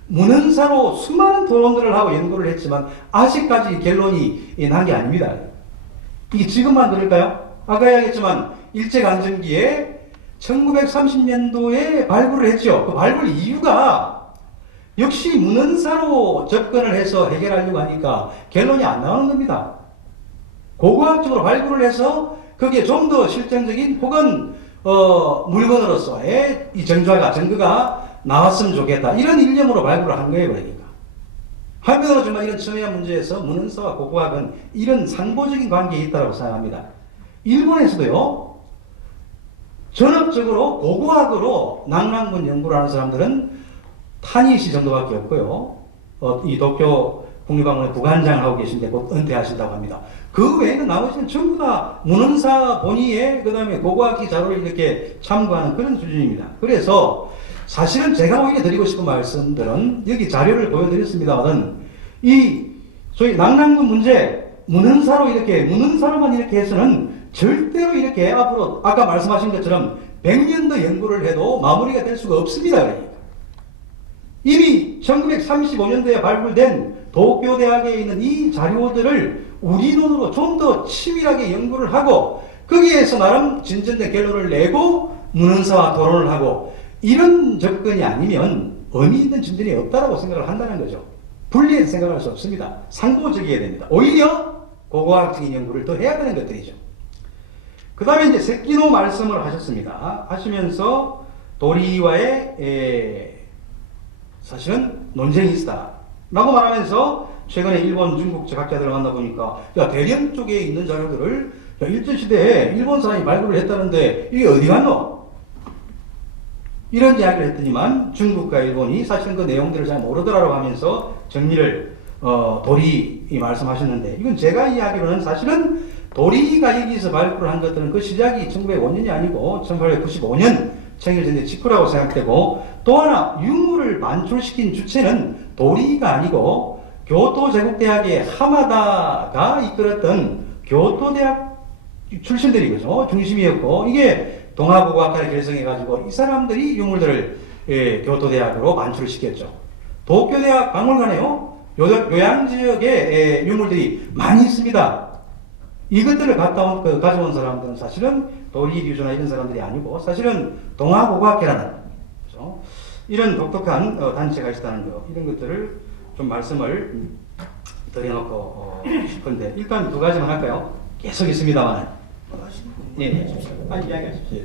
문헌사로 수많은 토론들을 하고 연구를 했지만 아직까지 결론이 난 게 아닙니다. 이게 지금만 그럴까요? 아까 이야기했지만 일제강점기에 1930년도에 발굴을 했죠. 그 발굴 이유가 역시 문헌사로 접근을 해서 해결하려고 하니까 결론이 안 나오는 겁니다. 고고학적으로 발굴을 해서 거기에 좀 더 실증적인 혹은 물건으로서의 이 증거가 나왔으면 좋겠다. 이런 일념으로 발굴을 한 거예요. 그러니까. 한편으로 정말 이런 첨예한 문제에서 문헌사와 고고학은 이런 상보적인 관계에 있다고 생각합니다. 일본에서도요. 전업적으로 고고학으로 낙랑군 연구를 하는 사람들은 타니시 정도밖에 없고요. 이 도쿄 국립학원의 부관장을 하고 계신데 곧 은퇴하신다고 합니다. 그 외에는 나머지는 전부 다 문헌사 본위에 그 다음에 고고학기 자료를 이렇게 참고하는 그런 수준입니다. 그래서 사실은 제가 오히려 드리고 싶은 말씀들은 여기 자료를 보여드렸습니다만 이 소위 낙랑군 문제 문헌사로만 이렇게 해서는 절대로 이렇게 앞으로 아까 말씀하신 것처럼 100년 더 연구를 해도 마무리가 될 수가 없습니다. 그러니까. 이미 1935년도에 발굴된 도쿄대학에 있는 이 자료들을 우리 눈으로 좀 더 치밀하게 연구를 하고 거기에서 나름 진전된 결론을 내고 문헌사와 토론을 하고 이런 접근이 아니면 의미 있는 진전이 없다고 생각을 한다는 거죠. 분리해서 생각할 수 없습니다. 상보적이어야 됩니다. 오히려 고고학적인 연구를 더 해야 되는 것들이죠. 그 다음에 이제 세키노 말씀을 하셨습니다. 하시면서 도리와의 사실은 논쟁이 있다. 라고 말하면서 최근에 일본, 중국 학자들을 만나보니까 야 대련 쪽에 있는 자료들을 일제시대에 일본 사람이 발굴을 했다는데 이게 어디 갔노? 이런 이야기를 했더니만 중국과 일본이 사실은 그 내용들을 잘 모르더라고 하면서 정리를 도리 말씀하셨는데 이건 제가 이야기로는 사실은 도리가 여기서 발굴을 한 것들은 그 시작이 1905년이 아니고 1895년 청일전쟁 직후라고 생각되고 또 하나 유물을 만출시킨 주체는 도리가 아니고 교토제국대학의 하마다가 이끌었던 교토대학 출신들이거죠. 중심이었고 이게 동아고고학과를 결성해가지고 이 사람들이 유물들을 교토대학으로 만출시켰죠. 도쿄대학 박물관에요. 요양지역에 유물들이 많이 있습니다. 이것들을 가져온 사람들은 사실은 도리류조나 이런 사람들이 아니고 사실은 동아고고학회라는 그렇죠? 이런 독특한 단체가 있다는 거 이런 것들을 좀 말씀을 드려놓고 싶은데 일단 두 가지만 할까요? 계속 있습니다만 이야기하십시오.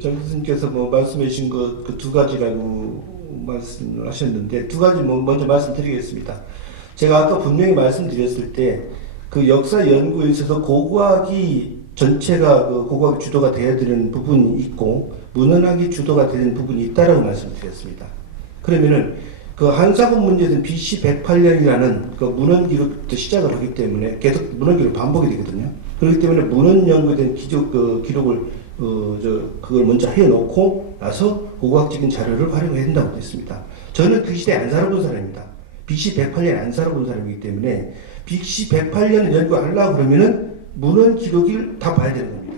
정 교수님께서 말씀해 주신 것 그 두 가지라고 말씀을 하셨는데 두 가지 먼저 말씀드리겠습니다. 제가 아까 분명히 말씀드렸을 때 그 역사 연구에 있어서 고고학이 전체가 그 고고학 주도가 되어야 되는 부분이 있고 문헌학이 주도가 되는 부분이 있다라고 말씀드렸습니다. 그러면은 그 한사군 문제는 BC 108년이라는 그 문헌 기록부터 시작을 하기 때문에 계속 문헌 기록 반복이 되거든요. 그렇기 때문에 문헌 연구에 대한 기록을 그걸 먼저 해놓고 나서 고고학적인 자료를 활용해야 된다고 했습니다. 저는 그 시대에 안 살아본 사람입니다. BC 108년 안 살아본 사람이기 때문에 BC 108년을 연구하려고 그러면은 문헌 기록을 다 봐야 되는 겁니다.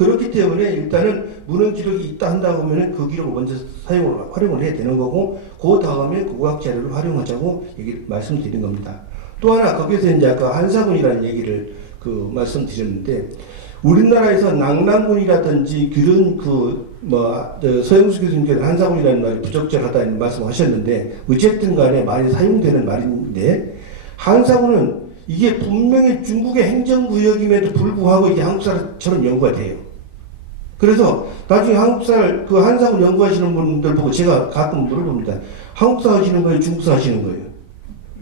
그렇기 때문에 일단은 문헌 기록이 있다 한다고 하면은 그 기록을 먼저 활용을 해야 되는 거고, 그 다음에 국어학 자료를 활용하자고 말씀드린 겁니다. 또 하나 거기서 이제 아까 한사군이라는 얘기를 말씀드렸는데, 우리나라에서 낭랑군이라든지 그런 서영수 교수님께서 한사군이라는 말이 부적절하다는 말씀하셨는데, 어쨌든 간에 많이 사용되는 말인데, 한사군은 이게 분명히 중국의 행정구역임에도 불구하고 이게 한국사처럼 연구가 돼요. 그래서 나중에 한국사 한사군 연구하시는 분들 보고 제가 가끔 물어봅니다. 한국사 하시는 거예요? 중국사 하시는 거예요?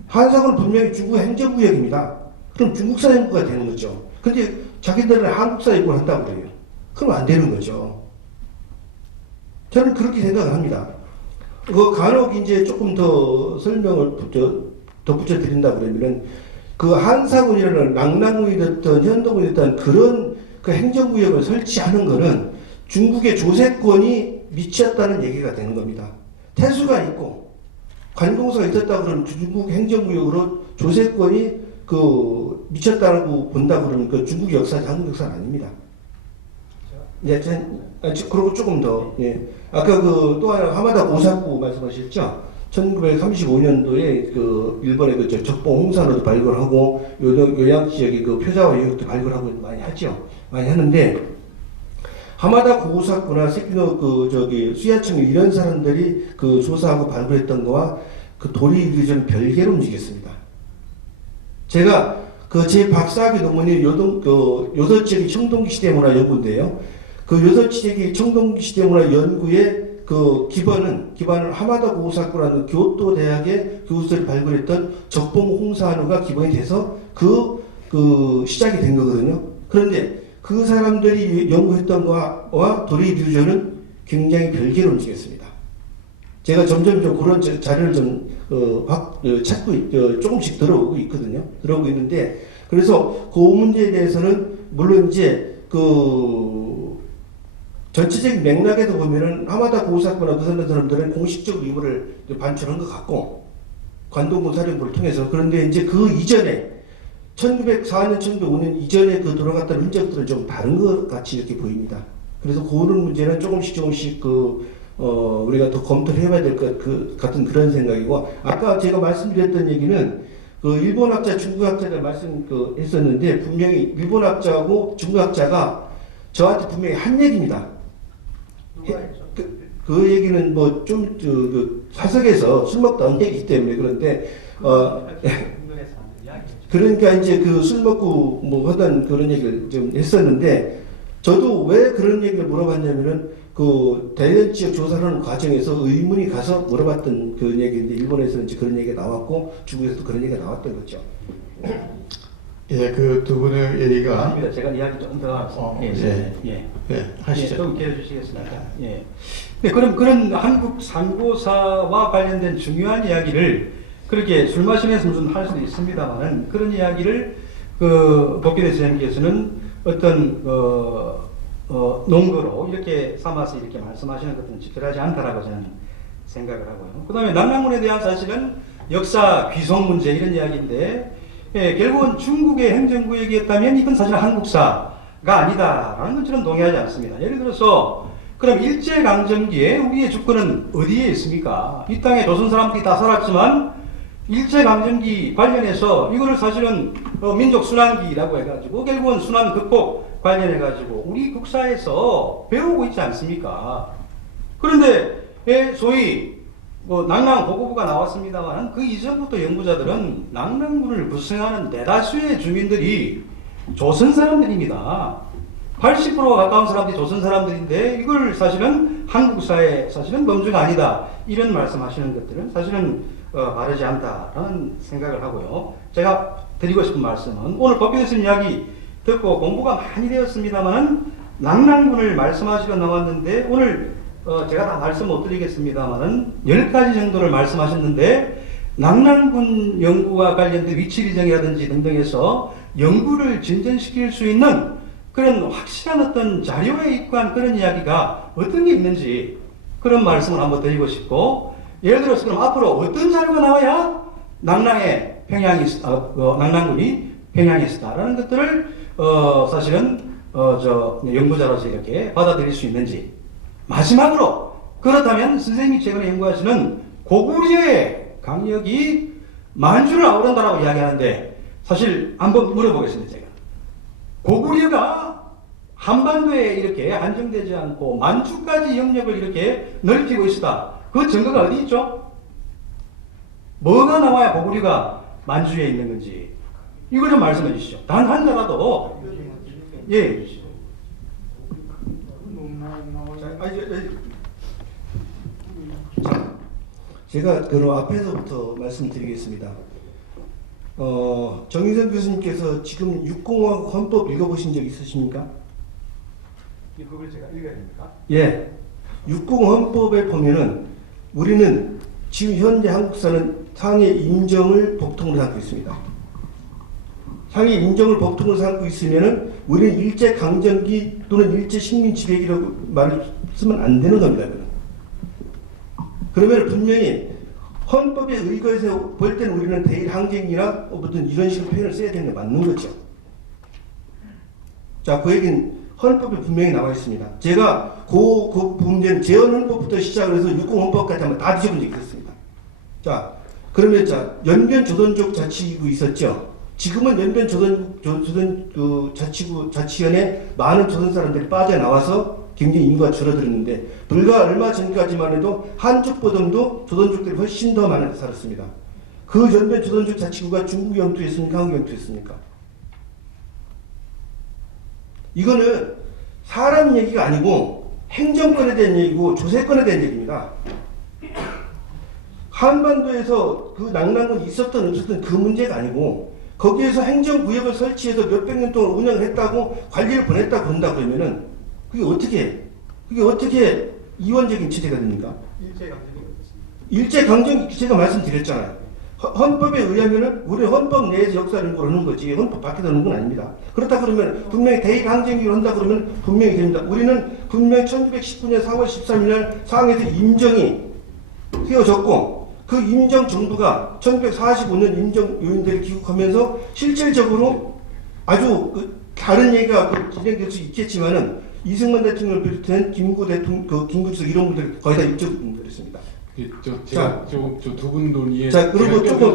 한사군은 분명히 중국의 행정구역입니다. 그럼 중국사 연구가 되는 거죠. 근데 자기들은 한국사 연구를 한다고 그래요. 그럼 안 되는 거죠. 저는 그렇게 생각을 합니다. 간혹 이제 조금 더 설명을 덧붙여 드린다 그러면은, 한사군이라는 낭랑군이 됐던 현동군이 됐던 그런 행정구역을 설치하는 거는 중국의 조세권이 미쳤다는 얘기가 되는 겁니다. 태수가 있고 관공서가 있었다 그러면 중국 행정구역으로 조세권이 미쳤다고 본다 그러면 중국 역사지 한국 역사는 아닙니다. 네, 그리고 조금 더, 예. 아까 또 하나 하마다 고사구 말씀하셨죠? 1935년도에 일본의 적봉 홍산호도 발굴하고 요양 지역의 표자와 유역도 발굴하고 많이 하죠. 많이 하는데, 하마다 고사구나 세키노 수야청 이런 사람들이 조사하고 발굴했던 거와 도리 좀 별개로 움직였습니다. 제가 제 박사학위 논문이 요서지역의 청동기 시대문화 연구인데요. 요서지역의 청동기 시대문화 연구의 기반을 하마다 고사구라는 교토 대학의 교수들이 발굴했던 적봉 홍산호가 기반이 돼서 시작이 된 거거든요. 그런데 그 사람들이 연구했던 거와 도리 류저는 굉장히 별개로 움직였습니다. 제가 점점 그런 자료를 찾고 조금씩 들어오고 있거든요. 들어오고 있는데, 그래서 그 문제에 대해서는 물론 이제 전체적인 맥락에서 보면은 하마다 고사구나 그 사람들은 공식적 의무를 반출한 것 같고, 관동군 사령부를 통해서. 그런데 이제 그 이전에 1904년, 1905년 이전에 돌아갔던 흔적들은 좀 다른 것 같이 이렇게 보입니다. 그래서 그런 문제는 조금씩 우리가 더 검토를 해봐야 될 것 같은 그런 생각이고, 아까 제가 말씀드렸던 얘기는 일본학자, 중국학자가 했었는데, 분명히 일본학자하고 중국학자가 저한테 분명히 한 얘기입니다. 그 얘기는 사석에서 술 먹다 온 얘기이기 때문에 그런데, 그러니까 이제 술 먹고 하던 그런 얘기를 좀 했었는데, 저도 왜 그런 얘기를 물어봤냐면은, 대련 지역 조사를 하는 과정에서 의문이 가서 물어봤던 그런 얘기인데, 일본에서는 이제 그런 얘기가 나왔고, 중국에서도 그런 얘기가 나왔던 거죠. 예, 두 분의 얘기가. 제가 이야기 조금 더 하시죠. 좀 기회 주시겠습니까? 예. 네, 그런 한국 상고사와 관련된 중요한 이야기를 그렇게 술 마시면서 무슨 할 수도 있습니다만은, 그런 이야기를 법기대 선생님께서는 어떤 농거로 이렇게 삼아서 이렇게 말씀하시는 것은 적절하지 않다라고 저는 생각을 하고요. 그 다음에 낭랑군에 대한 사실은 역사 귀속 문제 이런 이야기인데, 결국은 중국의 행정구역이었다면 이건 사실 한국사가 아니다라는 건 저는 동의하지 않습니다. 예를 들어서 그럼 일제강점기에 우리의 주권은 어디에 있습니까? 이 땅에 조선 사람들이 다 살았지만 일제강점기 관련해서 이거를 사실은 민족 순환기라고 해가지고 결국은 순환 극복 관련해가지고 우리 국사에서 배우고 있지 않습니까? 그런데 소위 낭랑 보고부가 나왔습니다만 그 이전부터 연구자들은 낭랑군을 구성하는 대다수의 주민들이 조선 사람들입니다. 80%가 가까운 사람들이 조선 사람들인데 이걸 사실은 한국사의 사실은 범주가 아니다 이런 말씀하시는 것들은 사실은 바르지 않다라는 생각을 하고요. 제가 드리고 싶은 말씀은 오늘 법교수님 이야기 듣고 공부가 많이 되었습니다만 낭랑군을 말씀하시러 나왔는데 오늘 제가 다 말씀 못 드리겠습니다만은 10가지 정도를 말씀하셨는데 낭랑군 연구와 관련된 위치 지정이라든지 등등해서 연구를 진전시킬 수 있는 그런 확실한 어떤 자료에 입구한 그런 이야기가 어떤 게 있는지 그런 말씀을 한번 드리고 싶고, 예를 들어서 그럼 앞으로 어떤 자료가 나와야 낭랑군이 평양에 있었다라는 것들을 사실은 연구자로서 이렇게 받아들일 수 있는지. 마지막으로 그렇다면 선생님이 최근에 연구하시는 고구려의 강력이 만주를 아우른다라고 이야기하는데 사실 한번 물어보겠습니다. 제가 고구려가 한반도에 이렇게 한정되지 않고 만주까지 영역을 이렇게 넓히고 있다. 그 증거가 어디 있죠? 뭐가 나와야 고구려가 만주에 있는 건지 이거 좀 말씀해 주시죠. 단 한 자라도. 예. 자, 제가 그럼 앞에서부터 말씀드리겠습니다. 정인선 교수님께서 지금 육공화국 헌법 읽어보신 적 있으십니까? 그걸 제가 읽어야 됩니까? 예. 육공헌법에 보면은 우리는 지금 현재 한국사는 상해 인정을 법통으로 삼고 있습니다. 상해 인정을 법통으로 삼고 있으면은 우리는 일제 강점기 또는 일제 식민 지배기라고 말을 쓰면 안 되는 겁니다. 그러면 분명히 헌법에 의거해서 볼 때는 우리는 대일 항쟁이나 어떤 이런 식으로 표현을 써야 되는 게 맞는 거죠. 자, 그 얘기는 헌법에 분명히 나와 있습니다. 제가 그 문제는 재헌헌법부터 시작을 해서 육공헌법까지 한번 다 뒤져본 적이 있었습니다. 자, 그러면 자, 연변 조선족 자치구 있었죠. 지금은 연변 조선 그 자치연에 많은 조선 사람들이 빠져나와서 굉장히 인구가 줄어들었는데 불과 얼마 전까지만 해도 한족보다도 조선족들이 훨씬 더 많이 살았습니다. 그 연변 조선족 자치구가 중국 영토였습니까? 한국 영토였습니까? 이거는 사람 얘기가 아니고 행정권에 대한 얘기고 조세권에 대한 얘기입니다. 한반도에서 그 낙랑군이 있었던 없었던 그 문제가 아니고 거기에서 행정구역을 설치해서 몇백 년 동안 운영을 했다고 관리를 보냈다고 그런다 그러면은 그게 어떻게 이원적인 체제가 됩니까? 일제강점기 제가 말씀드렸잖아요. 헌법에 의하면은 우리 헌법 내에서 역사 연구를 하는 거지 헌법 밖에서 하는 건 아닙니다. 그렇다 그러면 분명히 대일 항쟁기를 한다 그러면 분명히 됩니다. 우리는 분명히 1919년 4월 13일 날 상해에서 임정이 세워졌고 그 임정 정부가 1945년 임정 요인들을 귀국하면서 실질적으로 아주 다른 얘기가 진행될 수 있겠지만은 이승만 대통령을 비롯한 김구 대통령, 김구 주석 이런 분들 거의 다 일적 분들이었습니다. 제가 두 분 논의에 자, 그리고 조금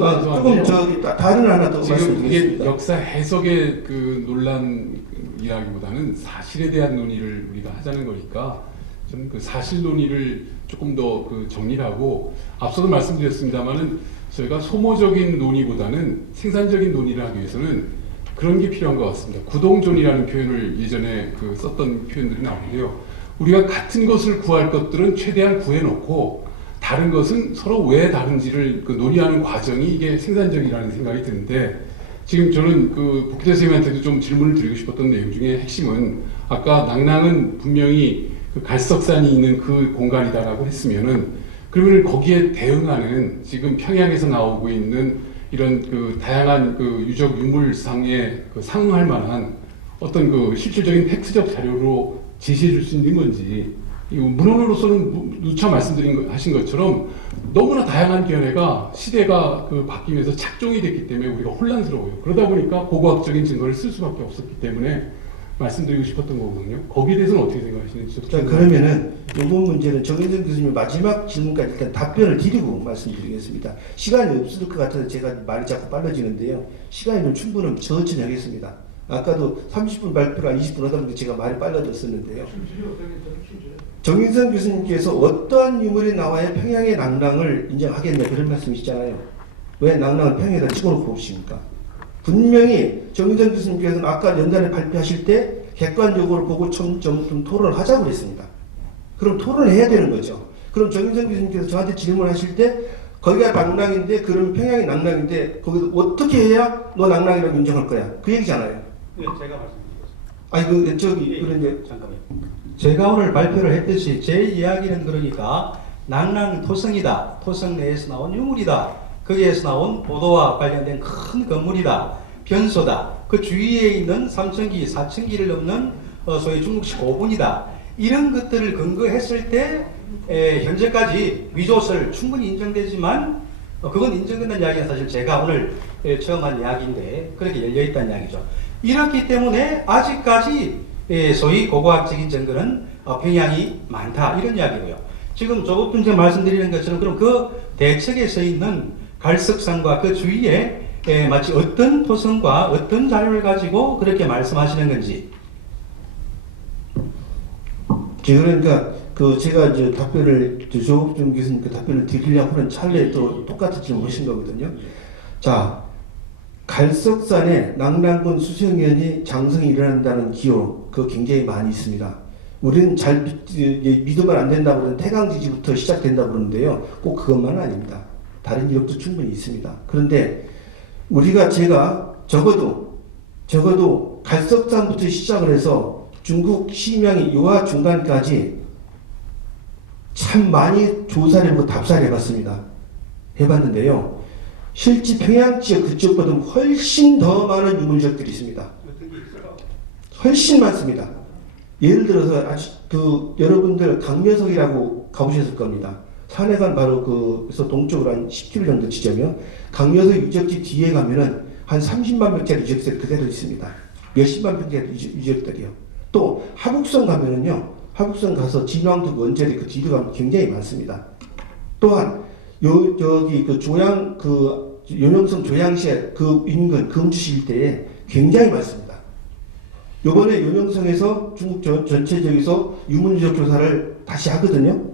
다른 하나 더 지금 이게 말씀드리겠습니다. 역사 해석의 그 논란이라기보다는 사실에 대한 논의를 우리가 하자는 거니까 저는 그 사실 논의를 조금 더 그 정리하고 앞서도 말씀드렸습니다만은 저희가 소모적인 논의보다는 생산적인 논의를 하기 위해서는 그런 게 필요한 것 같습니다. 구동존이라는 표현을 예전에 그 썼던 표현들이 나오는데요. 우리가 같은 것을 구할 것들은 최대한 구해놓고 다른 것은 서로 왜 다른지를 그 논의하는 과정이 이게 생산적이라는 생각이 드는데 지금 저는 그 복희대 선생님한테도 좀 질문을 드리고 싶었던 내용 중에 핵심은 아까 낙랑은 분명히 그 갈석산이 있는 그 공간이다라고 했으면은 그러면 거기에 대응하는 지금 평양에서 나오고 있는 이런 그 다양한 그 유적 유물상에 그 상응할 만한 어떤 그 실질적인 팩트적 자료로 제시해 줄 수 있는 건지 문헌으로서는 누차 하신 것처럼 너무나 다양한 견해가 시대가 그 바뀌면서 착종이 됐기 때문에 우리가 혼란스러워요. 그러다 보니까 고고학적인 증거를 쓸 수밖에 없었기 때문에 말씀드리고 싶었던 거거든요. 거기에 대해서는 어떻게 생각하시는지. 자, 그러면은 이번 문제는 정인선 교수님 마지막 질문까지 일단 답변을 드리고 말씀드리겠습니다. 시간이 없을 것 같아서 제가 말이 자꾸 빨라지는데요. 시간이 좀 충분하면 천천히 하겠습니다. 아까도 30분 발표를 20분 하다 보니까 제가 말이 빨라졌었는데요. 정인선 교수님께서 어떠한 유물이 나와야 평양의 낙랑을 인정하겠냐 그런 말씀이시잖아요. 왜 낙랑을 평양에다 찍어놓고 오십니까? 분명히 정인선 교수님께서는 아까 연단에 발표하실 때 객관적으로 보고 좀 토론을 하자고 그랬습니다. 그럼 토론을 해야 되는 거죠. 그럼 정인선 교수님께서 저한테 질문하실 때 거기가 낙랑인데 그럼 평양이 낙랑인데 거기서 어떻게 해야 너 낙랑이라고 인정할 거야? 그 얘기잖아요. 네, 제가 말씀드리겠습니다. 아니 그런데 잠깐만요. 제가 오늘 발표를 했듯이 제 이야기는 그러니까 낙랑 토성이다. 토성 내에서 나온 유물이다. 거기에서 나온 보도와 관련된 큰 건물이다. 변소다. 그 주위에 있는 3층기, 4층기를 넘는 소위 중국식 고분이다. 이런 것들을 근거했을 때 현재까지 위조설 충분히 인정되지만 그건 인정된다는 이야기는 사실 제가 오늘 처음 한 이야기인데 그렇게 열려있다는 이야기죠. 이렇기 때문에 아직까지 소위 고고학적인 증거는 평양이 많다 이런 이야기고요. 지금 조금 전에 말씀드리는 것처럼 그럼 그 대책에 서 있는 갈석산과 그 주위에 마치 어떤 토성과 어떤 자료를 가지고 그렇게 말씀하시는 건지. 그러니까 그 제가 이제 답변을 조옥준 교수님 그 답변을 드리려고 하는 찰나에 또 똑같은 질문 하신 거거든요. 자, 갈석산에 낙랑군 수성연이 장성이 일어난다는 기호 그거 굉장히 많이 있습니다. 우리는 잘 믿으면 안 된다고 그러는 태강지지부터 시작된다고 그러는데요. 꼭 그것만은 아닙니다. 다른 이력도 충분히 있습니다. 그런데 제가 적어도 갈석산부터 시작을 해서 중국 심양이 유화 중간까지 참 많이 조사를 해보고 답사를 해봤습니다. 해봤는데요. 실제 평양 지역 그쪽보다 훨씬 더 많은 유물적들이 있습니다. 훨씬 많습니다. 예를 들어서 여러분들 강묘석이라고 가보셨을 겁니다. 산해관 바로 그래서 동쪽으로 한 10km 정도 지점이요. 강묘석 유적지 뒤에 가면은 한 30만 평짜리 유적들이 그대로 있습니다. 몇십만 평짜리 유적들이요. 또 하북성 가면은요. 하북성 가서 진왕도 원절이 그 뒤로 가면 굉장히 많습니다. 또한 여기 그 요명성 조양시에 그 인근 금주시 일대에 굉장히 많습니다. 요번에 요명성에서 중국 전체적에서 유문유적 조사를 다시 하거든요.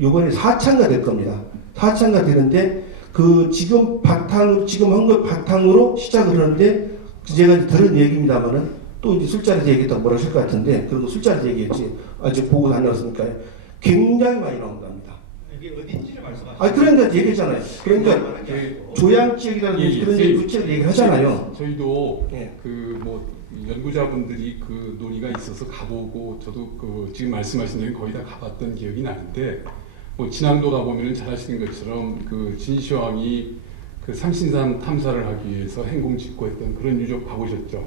요번에 4차가 될 겁니다. 4차가 되는데 그 지금 한 것 바탕으로 시작을 하는데 제가 들은 얘기입니다만은 또 이제 술자리에서 얘기했다고 뭐라 하실 것 같은데 그런 거 술자리에서 얘기했지 아직 보고 다녀왔으니까요. 굉장히 많이 나온답니다. 이게 어딘지를 말씀하시죠? 그러니까 얘기했잖아요. 그러니까 조양 지역이라는 그런 얘기 구체적으로 얘기하잖아요. 저희도 예. 연구자분들이 그 논의가 있어서 가보고 저도 지금 말씀하신 데는 거의 다 가봤던 기억이 나는데 진앙도 가보면은 잘 아시는 것처럼 진시황이 삼신산 탐사를 하기 위해서 행공 직구했던 그런 유적 가보셨죠?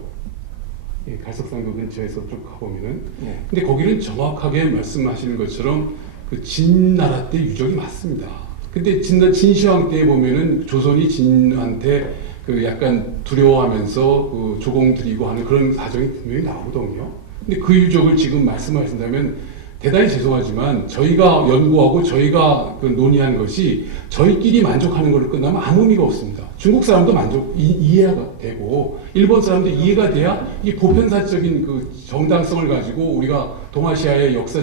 예, 갈석산도 근처에서 쭉 가보면은. 예. 근데 거기는 정확하게 말씀하시는 것처럼 진나라 때 유적이 맞습니다. 근데 진시황 때 보면은 조선이 진한테 약간 두려워하면서 조공 들이고 하는 그런 사정이 분명히 나오거든요. 근데 그 유적을 지금 말씀하신다면 대단히 죄송하지만 저희가 연구하고 저희가 논의한 것이 저희끼리 만족하는 걸로 끝나면 아무 의미가 없습니다. 중국 사람도 이해가 되고 일본 사람도 이해가 돼야 이 보편사적인 정당성을 가지고 우리가 동아시아의 역사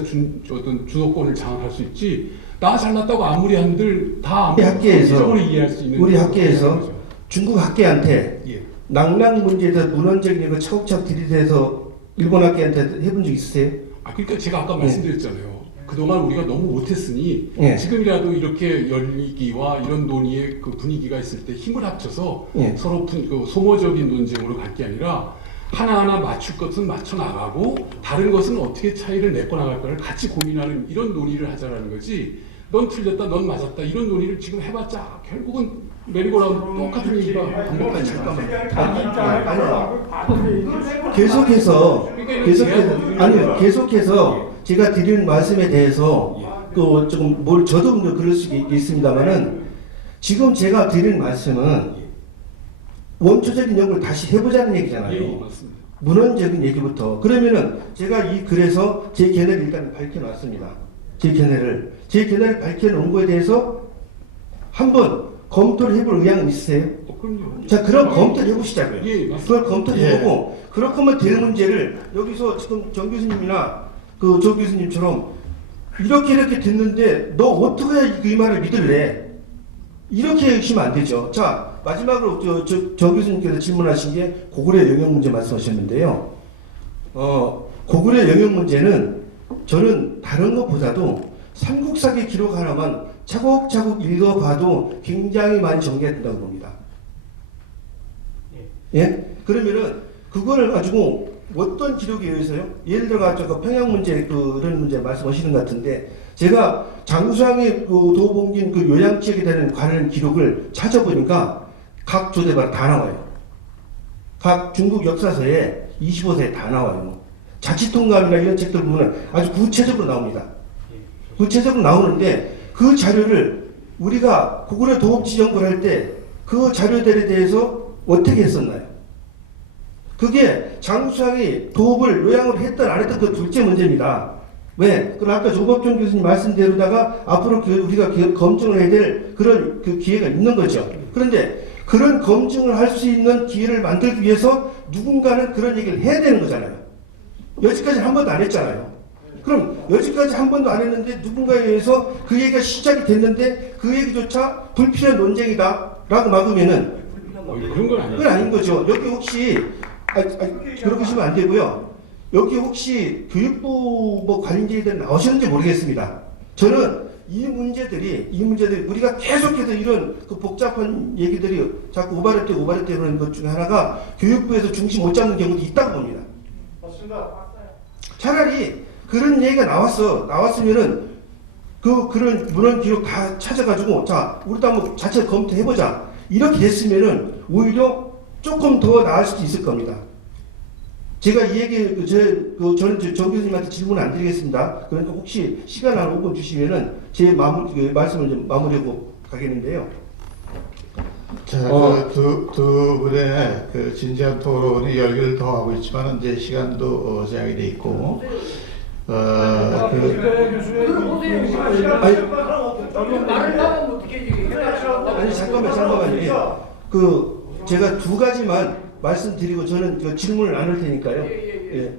어떤 주도권을 장악할 수 있지. 나 잘났다고 아무리 한들 다 학계에서 이해할 수 있는 우리 학계에서 중국 학계한테 예. 낙랑 문제에 대해서 문헌적인 거 차곡차곡 들이대서 일본 학계한테 해본 적 있으세요? 그러니까 제가 아까 말씀드렸잖아요. 그동안 우리가 너무 못했으니 예. 지금이라도 이렇게 열리기와 이런 논의의 분위기가 있을 때 힘을 합쳐서 예. 서로 소모적인 논쟁으로 갈 게 아니라 하나하나 맞출 것은 맞춰 나가고 다른 것은 어떻게 차이를 내고 나갈까를 같이 고민하는 이런 논의를 하자라는 거지. 넌 틀렸다, 넌 맞았다 이런 논의를 지금 해봤자 결국은 메리고라운드 똑같은 얘기가 반복하니까. 계속해서 제가 드리는 말씀에 대해서 또 조금 저도 그럴 수 있습니다만은 지금 제가 드리는 말씀은 원초적인 연구를 다시 해보자는 얘기잖아요. 예, 맞습니다. 문헌적인 얘기부터. 그러면은 제가 이 글에서 제 견해를 일단 밝혀놨습니다. 제 견해를 밝혀놓은 거에 대해서 한번 검토를 해볼 의향은 있으세요? 그럼요. 자, 그럼 검토를 해보시자고요. 예, 맞습니다. 그걸 검토를 해보고 그렇게 하면 될 문제를 여기서 지금 정 교수님이나 조 교수님처럼 이렇게 됐는데 너 어떻게 해야 이 말을 믿을래? 이렇게 하시면 안 되죠. 자, 마지막으로 정 교수님께서 질문하신 게 고구려 영역 문제 말씀하셨는데요. 고구려 영역 문제는 저는 다른 것보다도 삼국사기 기록 하나만 차곡차곡 읽어봐도 굉장히 많이 정리가 된다고 봅니다. 예? 그러면은 그거를 가지고 어떤 기록에 의해서요? 예를 들어 가지고 평양 문제 그런 문제 말씀하시는 것 같은데 제가 장수왕의 도봉진 요양 지역에 대한 관련 기록을 찾아보니까 각 조대마다 다 나와요. 각 중국 역사서에 25세에 다 나와요. 자치통감이나 이런 책들 보면 아주 구체적으로 나옵니다. 구체적으로 나오는데 그 자료를 우리가 고구려 도읍지 연구를 할 때 그 자료들에 대해서 어떻게 했었나요? 그게 장수상이 도읍을 요양을 했던 안 했던 그 둘째 문제입니다. 왜? 그럼 아까 조법종 교수님 말씀대로다가 앞으로 우리가 검증을 해야 될 그런 그 기회가 있는 거죠. 그런데 그런 검증을 할 수 있는 기회를 만들기 위해서 누군가는 그런 얘기를 해야 되는 거잖아요. 여지까지 한 번도 안 했잖아요. 그럼 여지까지 한 번도 안 했는데 누군가에 의해서 그 얘기가 시작이 됐는데 그 얘기조차 불필요한 논쟁이다라고 막으면은 그런 건 아니에요. 그건 아닌 거죠. 여기 혹시 그렇게 하시면 안 되고요. 여기 혹시 교육부 뭐 관계자들 나오셨는지 모르겠습니다. 저는 이 문제들이 우리가 계속해서 이런 그 복잡한 얘기들이 자꾸 오바렛대 그러는 것 중에 하나가 교육부에서 중심 못 잡는 경우도 있다고 봅니다. 차라리 그런 얘기가 나왔으면은 그런 문헌 기록 다 찾아가지고 자 우리도 한번 자체 검토해보자 이렇게 됐으면은 오히려 조금 더 나을 수도 있을 겁니다. 제가 이 얘기 저는 정 교수님한테 질문 안 드리겠습니다. 그러니까 혹시 시간 한 5분 주시면은 제 말씀을 좀 마무리하고 가겠는데요. 자, 두 분의 그 진지한 토론이 열기를 더하고 있지만 이제 시간도 제약이 돼 있고, 아니 잠깐만요. 제가 두 가지만 말씀드리고 저는 그 질문을 안 할 테니까요. 예.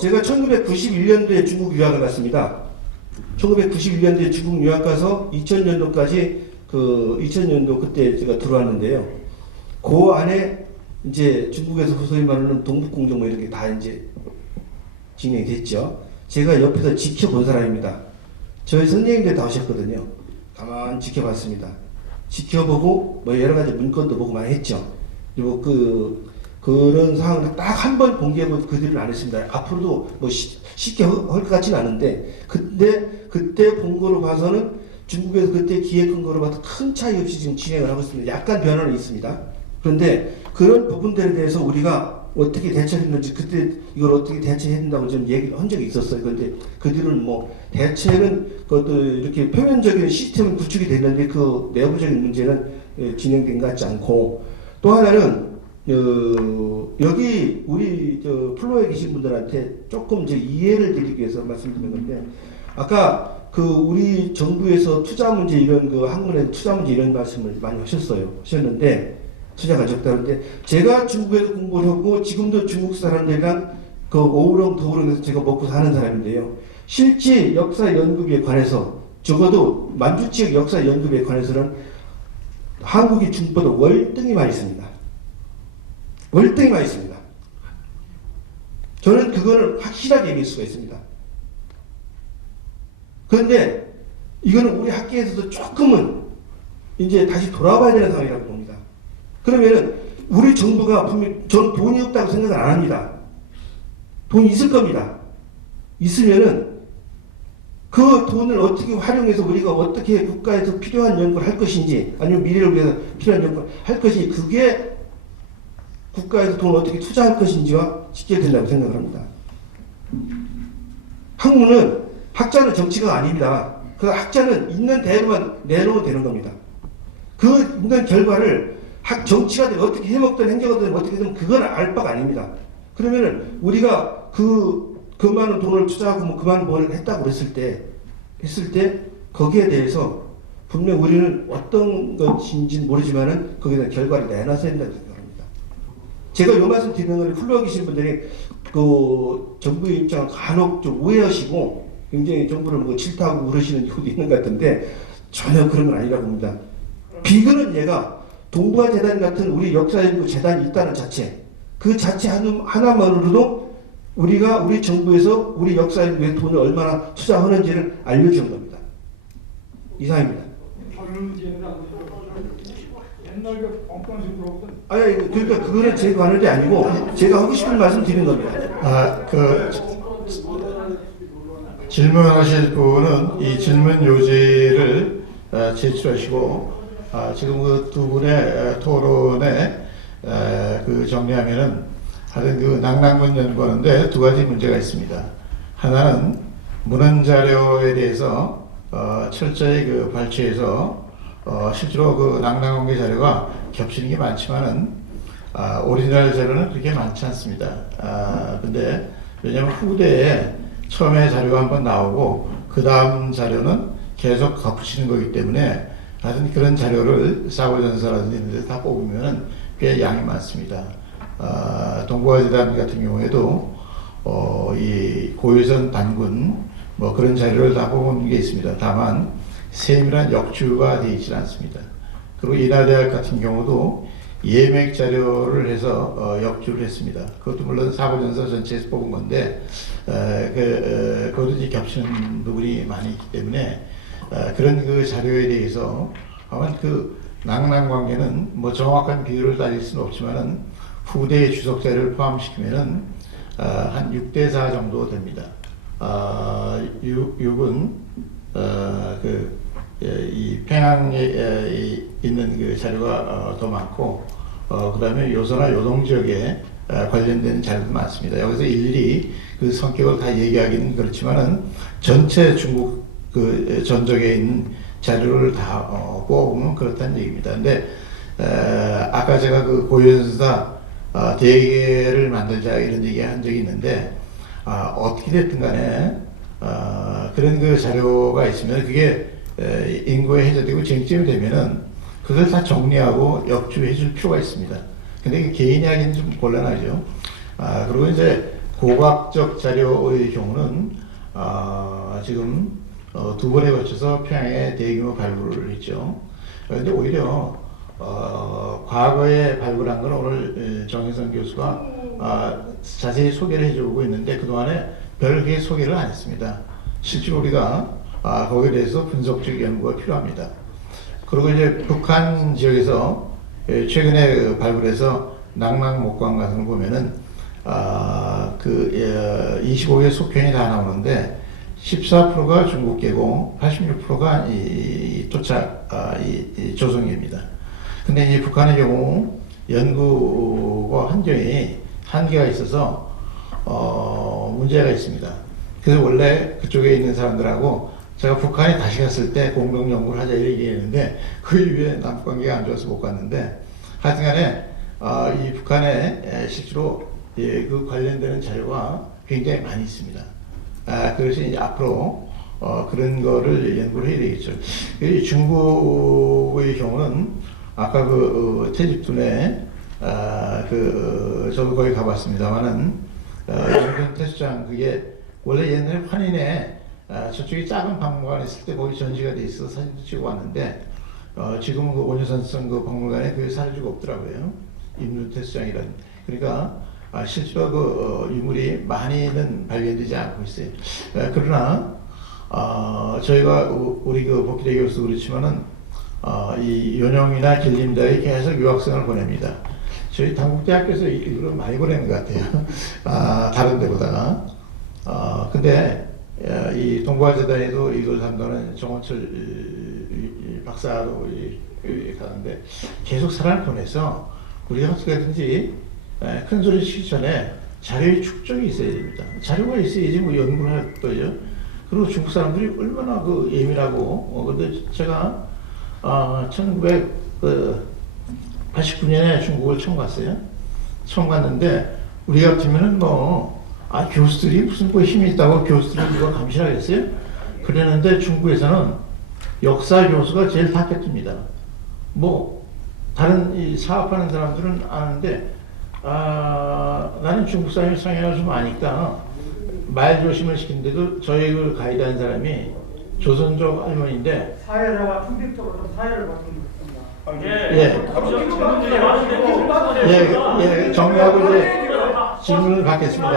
제가 1991년도에 중국 유학을 갔습니다. 1991년도에 중국 유학 가서 2000년도까지 2000년도 그때 제가 들어왔는데요. 그 안에 이제 중국에서 소위 말하는 동북공정 뭐 이런 게 다 이제 진행이 됐죠. 제가 옆에서 지켜본 사람입니다. 저희 선생님들 다 오셨거든요. 가만히 지켜봤습니다. 지켜보고 뭐 여러 가지 문건도 보고 많이 했죠. 그리고 그런 상황을 딱 한 번 공개해보고 그 뒤로는 안 했습니다. 앞으로도 뭐 쉽게 할 것 같지는 않은데 그때 본 거로 봐서는 중국에서 그때 기획한 거로 봐서 큰 차이 없이 지금 진행을 하고 있습니다. 약간 변화는 있습니다. 그런데 그런 부분들에 대해서 우리가 어떻게 대처했는지 그때 이걸 어떻게 대처해야 된다고 좀 얘기를 한 적이 있었어요. 그런데 그 뒤로는 뭐 대체는 그것도 이렇게 표면적인 시스템은 구축이 됐는데 그 내부적인 문제는 진행된 것 같지 않고 또 하나는 여기 우리 플로어에 계신 분들한테 조금 이제 이해를 드리기 위해서 말씀드린 건데 아까 우리 정부에서 투자 문제 이런 학문에 투자 문제 이런 말씀을 많이 하셨는데 투자가 적다는데 제가 중국에서 공부를 하고 지금도 중국 사람들이랑 오우렁도우렁에서 제가 먹고 사는 사람인데요. 실제 역사 연구비에 관해서 적어도 만주 지역 역사 연구비에 관해서는 한국이 중국보다 월등히 많이 있습니다. 월등히 많이 있습니다. 저는 그거를 확실하게 얘기할 수가 있습니다. 그런데 이거는 우리 학계에서도 조금은 이제 다시 돌아봐야 되는 상황이라고 봅니다. 그러면은 우리 정부가 분명히 전 돈이 없다고 생각을 안 합니다. 돈이 있을 겁니다. 있으면은 그 돈을 어떻게 활용해서 우리가 어떻게 국가에서 필요한 연구를 할 것인지 아니면 미래를 위해서 필요한 연구를 할 것인지 그게 국가에서 돈을 어떻게 투자할 것인지와 직결된다고 생각을 합니다. 학문은 학자는 정치가 아닙니다. 그 학자는 있는 대로만 내놓으면 되는 겁니다. 그 있는 결과를 정치가 어떻게 해먹든 행정하든 어떻게든 그건 알 바가 아닙니다. 그러면은 우리가 그 많은 돈을 투자하고 뭐 그만 뭘 했다고 했을 때 거기에 대해서 분명 우리는 어떤 것인지는 모르지만은 거기에 대한 결과를 내놔서 된다고 생각합니다. 제가 이 말씀 드리는 건 훌륭하 계신 분들이 정부의 입장을 간혹 좀 오해하시고 굉장히 정부를 뭐 질타하고 그러시는 경우도 있는 것 같은데 전혀 그런 건 아니라고 봅니다. 비근은 얘가 동부화재단 같은 우리 역사연구 재단이 있다는 자체 그 자체 하나만으로도 우리가 우리 정부에서 우리 역사연구에 돈을 얼마나 투자하는지를 알려주는 겁니다. 이상입니다. 아니 그러니까 그거는 제가 하는 게 아니고 제가 하고 싶은 말씀 드리는 겁니다. 질문하실 분은 이 질문 요지를 제출하시고 지금 그 두 분의 토론에 정리하면은 하여튼 낭낭문 연구하는데 두 가지 문제가 있습니다. 하나는 문헌 자료에 대해서 철저히 발췌해서 실제로 낭낭원계 자료가 겹치는 게 많지만은 오리지널 자료는 그렇게 많지 않습니다. 근데 왜냐하면 후대에 처음에 자료가 한번 나오고 그 다음 자료는 계속 덧붙이는 거기 때문에 하여튼 그런 자료를 사고전서라든지 이런 데다 뽑으면 꽤 양이 많습니다. 동부아재단 같은 경우에도 이 고유선 단군 뭐 그런 자료를 다 뽑은 게 있습니다. 다만 세밀한 역주가 되어 있지 않습니다. 그리고 인하대학 같은 경우도 예맥 자료를 해서 역주를 했습니다. 그것도 물론 사고전서 전체에서 뽑은 건데 그것도 이제 겹치는 부분이 많이 있기 때문에 그런 그 자료에 대해서 아마 그 낭랑 관계는 뭐 정확한 비율을 따질 수는 없지만은 후대의 주석 자료를 포함시키면은 한 6대4 정도 됩니다. 6은 이 평양에 있는 그 자료가 더 많고 그 다음에 요소나 요동 지역에 관련된 자료도 많습니다. 여기서 일일이 그 성격을 다 얘기하기는 그렇지만은 전체 중국 그 전적에 있는 자료를 다 뽑아보면 그렇다는 얘기입니다. 근데 아까 제가 그 고유전사 대계를 만들자 이런 얘기 한 적이 있는데 어떻게 됐든 간에 그런 그 자료가 있으면 그게 인구에 해제되고 쟁점이 되면은 그걸 다 정리하고 역주해 줄 필요가 있습니다. 근데 개인이 하기는 좀 곤란하죠. 그리고 이제 고각적 자료의 경우는 지금 두 번에 걸쳐서 평양에 대규모 발굴을 했죠. 그런데 오히려 과거에 발굴한 건 오늘 정혜선 교수가 자세히 소개를 해주고 있는데 그동안에 별게 소개를 안 했습니다. 실제로 우리가 거기에 대해서 분석적 연구가 필요합니다. 그리고 이제 북한 지역에서 최근에 발굴해서 낭랑 목광 같은 걸 보면은 25개 속편이 다 나오는데 14%가 중국계고 86%가 이 토착 이 조선계입니다. 근데 이 북한의 경우 연구가 한계가 있어서 문제가 있습니다. 그래서 원래 그쪽에 있는 사람들하고 제가 북한에 다시 갔을 때 공동 연구를 하자 이렇게 얘기했는데 그 이후에 남북관계가 안 좋아서 못 갔는데 하여튼간에 이 북한에 실제로 그 관련되는 자료가 굉장히 많이 있습니다. 그래서 이제 앞으로 그런 거를 연구를 해야 되겠죠. 중국의 경우는 아까 그 태집둔에 저도 거기 가봤습니다만은 연변 태수장 그게 원래 옛날에 환인에 저쪽에 작은 박물관 있을 때 거기 전시가 돼 있어서 사진도 찍어 왔는데 지금 그 원효산성 그 박물관에 그게 사라지고 없더라고요. 임륜태수장이라는. 그러니까 실제로 그 유물이 많이는 발견되지 않고 있어요. 그러나 저희가 우리 그 복희대 교수도 그렇지만은 이 연영이나 길림대에 계속 유학생을 보냅니다. 저희 당국대학교에서 이걸 많이 보내는 것 같아요. 다른 데보다가. 근데 이 동부아재단에도 이걸 담당하는 정원철 박사로 가는데 계속 사람을 보내서 우리가 어떻게든지 큰 소리 치기 전에 자료의 축적이 있어야 됩니다. 자료가 있어야지 뭐 연구를 할 거예요. 그리고 중국 사람들이 얼마나 그 예민하고 근데 제가 1989년에 중국을 처음 갔어요. 처음 갔는데 우리 같으면은 교수들이 무슨 힘이 있다고 교수들이 이거 감시하겠어요? 그랬는데 중국에서는 역사 교수가 제일 탑급입니다. 다른 이 사업하는 사람들은 아는데 나는 중국 사람이 성향을 좀 아니까 말 조심을 시키는데도 저희 그 가이드한 사람이 조선족 할머니인데 사회가 충격적으로 사회를 바꾸는 정리하고 이제 질문을 받겠습니다.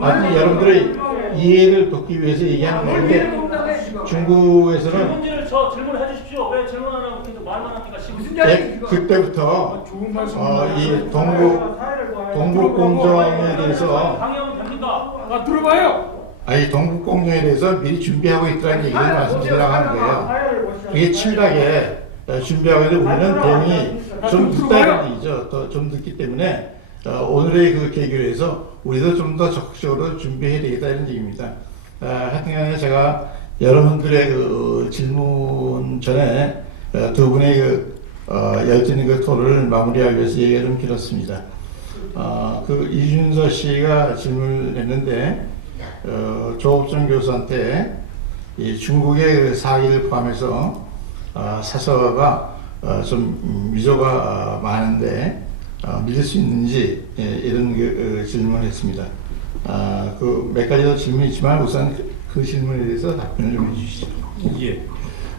하여튼 여러분들의 이해를 돕기 위해서 얘기하는 건데 중국에서는 문제를 질문해 주십시오. 왜 질문 안 하고 계속 말만 합니까? 그때부터 이 동북공정에 대해서 방해하면 됩니까? 들어봐요. 이 동북공정에 대해서 미리 준비하고 있다는 얘기를 말씀드리려고 하는 거예요. 그게 치밀하게 준비하고 있는데 우리는 대응이 좀 늦다는 얘기죠. 좀 늦기 때문에 오늘의 그 계기로 해서 우리도 좀 더 적극적으로 준비해야 되겠다 이런 얘기입니다. 하여튼간에 제가 여러분들의 그 질문 전에 두 분의 그 열띤 그 토론을 마무리하기 위해서 얘기가 좀 길었습니다. 그 이준서 씨가 질문을 했는데 조업종 교수한테 이 중국의 그 사기를 포함해서 사서가 좀 위조가 많은데 믿을 수 있는지 이런 질문을 했습니다. 그 몇 가지 더 질문이 있지만 우선 그 질문에 대해서 답변을 좀 해주시죠. 예.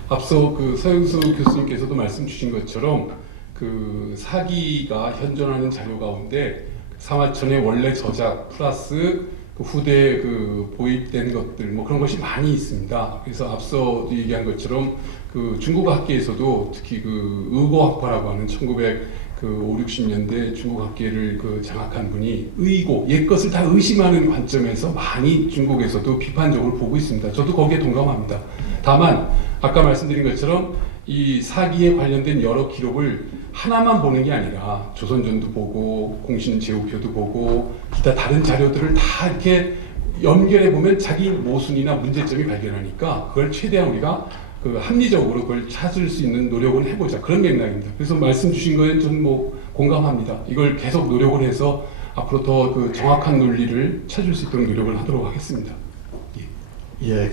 앞서 그 서영수 교수님께서도 말씀 주신 것처럼 그 사기가 현존하는 자료 가운데 사마천의 원래 저작 플러스 그 후대 그 보입된 것들 뭐 그런 것이 많이 있습니다. 그래서 앞서 얘기한 것처럼 그 중국 학계에서도 특히 그 의고학파라고 하는 1950, 60년대 중국 학계를 그 장악한 분이 의고 옛 것을 다 의심하는 관점에서 많이 중국에서도 비판적으로 보고 있습니다. 저도 거기에 동감합니다. 다만 아까 말씀드린 것처럼 이 사기에 관련된 여러 기록을 하나만 보는 게 아니라 조선전도 보고 공신제후표도 보고 기타 다른 자료들을 다 이렇게 연결해 보면 자기 모순이나 문제점이 발견하니까 그걸 최대한 우리가 그 합리적으로 그걸 찾을 수 있는 노력을 해보자 그런 맥락입니다. 그래서 말씀 주신 거에 저는 뭐 공감합니다. 이걸 계속 노력을 해서 앞으로 더 그 정확한 논리를 찾을 수 있도록 노력을 하도록 하겠습니다. 예,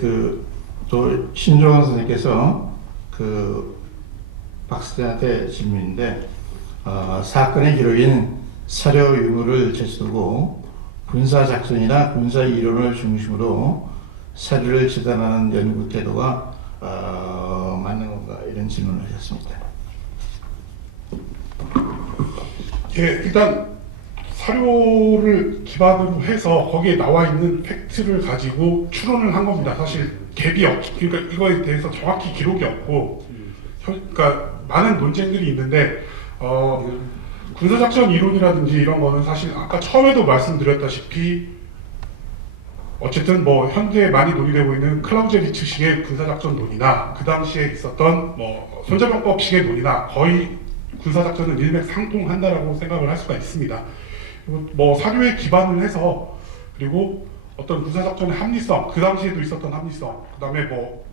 또 신종원 선생님께서 그 박사한테 질문인데 사건의 기록인 사료 유물을 제시두고 군사 작전이나 군사 이론을 중심으로 사료를 재단하는 연구 태도가 맞는 건가 이런 질문을 하셨습니다. 예, 일단 사료를 기반으로 해서 거기에 나와 있는 팩트를 가지고 추론을 한 겁니다. 사실 갭이 그러니까 이거에 대해서 정확히 기록이 없고, 그러니까 많은 논쟁들이 있는데 군사작전 이론이라든지 이런 거는 사실 아까 처음에도 말씀드렸다시피 어쨌든 뭐 현대에 많이 논의되고 있는 클라우제리츠식의 군사작전론이나 그 당시에 있었던 뭐 손자병법식의 논의나 거의 군사작전은 일맥상통한다라고 생각을 할 수가 있습니다. 그리고 뭐 사료에 기반을 해서 그리고 어떤 군사작전의 합리성, 그 당시에도 있었던 합리성, 그 다음에 뭐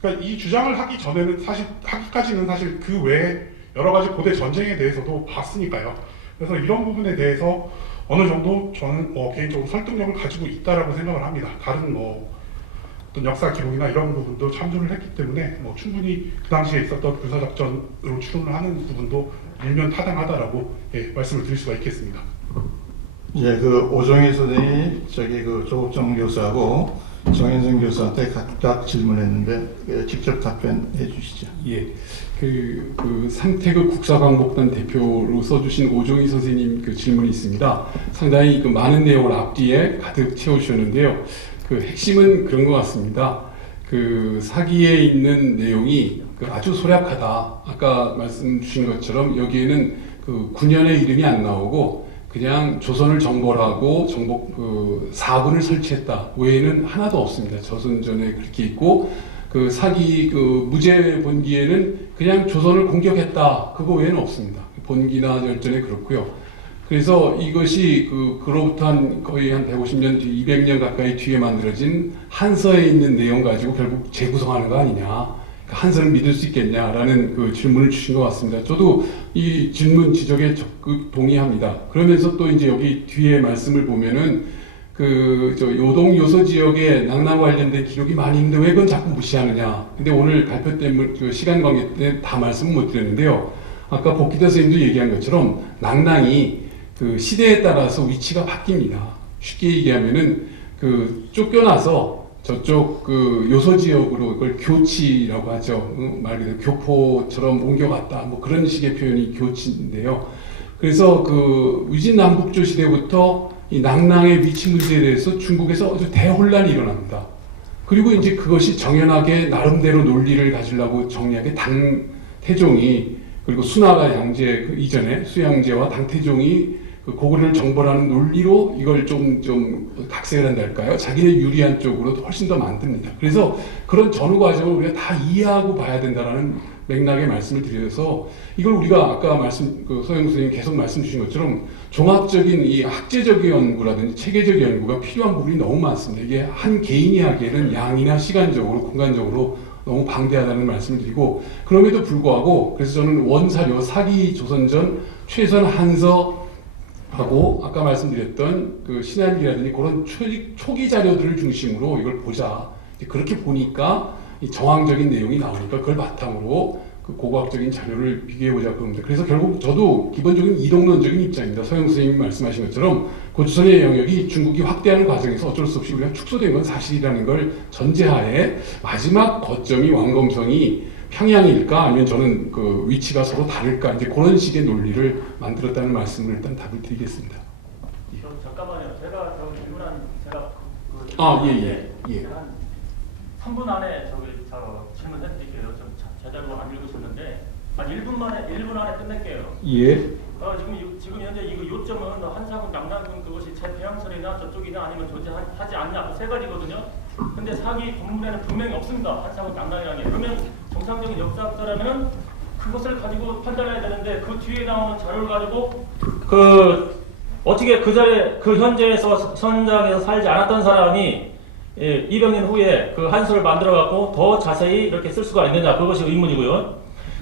그러니까 이 주장을 하기 전에는 사실 하기까지는 사실 그 외에 여러 가지 고대 전쟁에 대해서도 봤으니까요. 그래서 이런 부분에 대해서 어느 정도 저는 개인적으로 설득력을 가지고 있다라고 생각을 합니다. 다른 뭐 어떤 역사 기록이나 이런 부분도 참조를 했기 때문에 뭐 충분히 그 당시에 있었던 군사작전으로 추론을 하는 부분도 일면 타당하다라고 말씀을 드릴 수가 있겠습니다. 예, 그 오정희 선생이 그 조국정 교수하고 정현승 교수한테 각각 질문했는데 직접 답변해 주시죠. 예, 그 상태급 국사광복단 대표로 써주신 오종희 선생님 그 질문이 있습니다. 상당히 그 많은 내용을 앞뒤에 가득 채우셨는데요. 그 핵심은 그런 것 같습니다. 그 사기에 있는 내용이 그 아주 소략하다. 아까 말씀 주신 것처럼 여기에는 그 9년의 이름이 안 나오고 그냥 조선을 정벌하고 정복 그 사군을 설치했다 외에는 하나도 없습니다. 조선전에 그렇게 있고 그 사기 그 무제 본기에는 그냥 조선을 공격했다 그거 외에는 없습니다. 본기나 열전에 그렇고요. 그래서 이것이 그로부터 거의 한 150년 뒤, 200년 가까이 뒤에 만들어진 한서에 있는 내용 가지고 결국 재구성하는 거 아니냐. 한서를 믿을 수 있겠냐라는 그 질문을 주신 것 같습니다. 저도 이 질문 지적에 적극 동의합니다. 그러면서 또 이제 여기 뒤에 말씀을 보면은 요동 요소 지역에 낭랑 관련된 기록이 많이 있는데 왜 그건 자꾸 무시하느냐. 근데 오늘 발표 때문에 시간 관계 때문에 다 말씀을 못 드렸는데요. 아까 복기대 선생님도 얘기한 것처럼 낭랑이 그 시대에 따라서 위치가 바뀝니다. 쉽게 얘기하면은 쫓겨나서 저쪽 요소 지역으로 그걸 교치라고 하죠. 말 그대로 교포처럼 옮겨갔다. 뭐 그런 식의 표현이 교치인데요. 그래서 위진 남북조 시대부터 이 낭랑의 위치 문제에 대해서 중국에서 아주 대혼란이 일어납니다. 그리고 이제 그것이 정연하게 나름대로 논리를 가지려고 정리하게 당태종이 그리고 수나라 양제 이전에 수양제와 당태종이 고구려를 정벌하는 논리로 이걸 좀 각색을 한다 할까요? 자기네 유리한 쪽으로 훨씬 더 만듭니다. 그래서 그런 전후 과정을 우리가 다 이해하고 봐야 된다는 맥락의 말씀을 드려서 이걸 우리가 아까 서영 선생님 계속 말씀 주신 것처럼 종합적인 이 학제적 연구라든지 체계적 연구가 필요한 부분이 너무 많습니다. 이게 한 개인이 하기에는 양이나 시간적으로 공간적으로 너무 방대하다는 말씀을 드리고 그럼에도 불구하고 그래서 저는 원사료 사기 조선전 최선 한서 하고 아까 말씀드렸던 그 신한기라든지 그런 초기 자료들을 중심으로 이걸 보자. 이제 그렇게 보니까 이 정황적인 내용이 나오니까 그걸 바탕으로 그 고고학적인 자료를 비교해보자 그럽니다. 그래서 결국 저도 기본적인 이동론적인 입장입니다. 서영 선생님이 말씀하신 것처럼 고추선의 영역이 중국이 확대하는 과정에서 어쩔 수 없이 우리가 축소된 건 사실이라는 걸 전제하에 마지막 거점이 왕검성이 평양일까 아니면 저는 그 위치가 서로 다를까 이제 그런 식의 논리를 만들었다는 말씀을 일단 답을 드리겠습니다. 잠깐만요. 제가 저 질문한 제가 예. 한 3분 안에 저 질문해드릴게요. 좀 제대로 안 읽으셨는데 한 1분 안에 끝낼게요. 예. 지금 현재 이거 요점은 한사군 남남군 그것이 재평양설이나 저쪽이나 아니면 존재하지 않냐 그 세 가지거든요. 근데 사기 본문에는 분명히 없습니다. 한사군 남남이라는 게. 그러면 정상적인 역사학자라면 그것을 가지고 판단해야 되는데 그 뒤에 나오는 자료를 가지고 어떻게 그 자리에 그 현재에서 현장에서 살지 않았던 사람이 200년 후에 그 한수를 만들어 갖고 더 자세히 이렇게 쓸 수가 있느냐 그것이 의문이고요.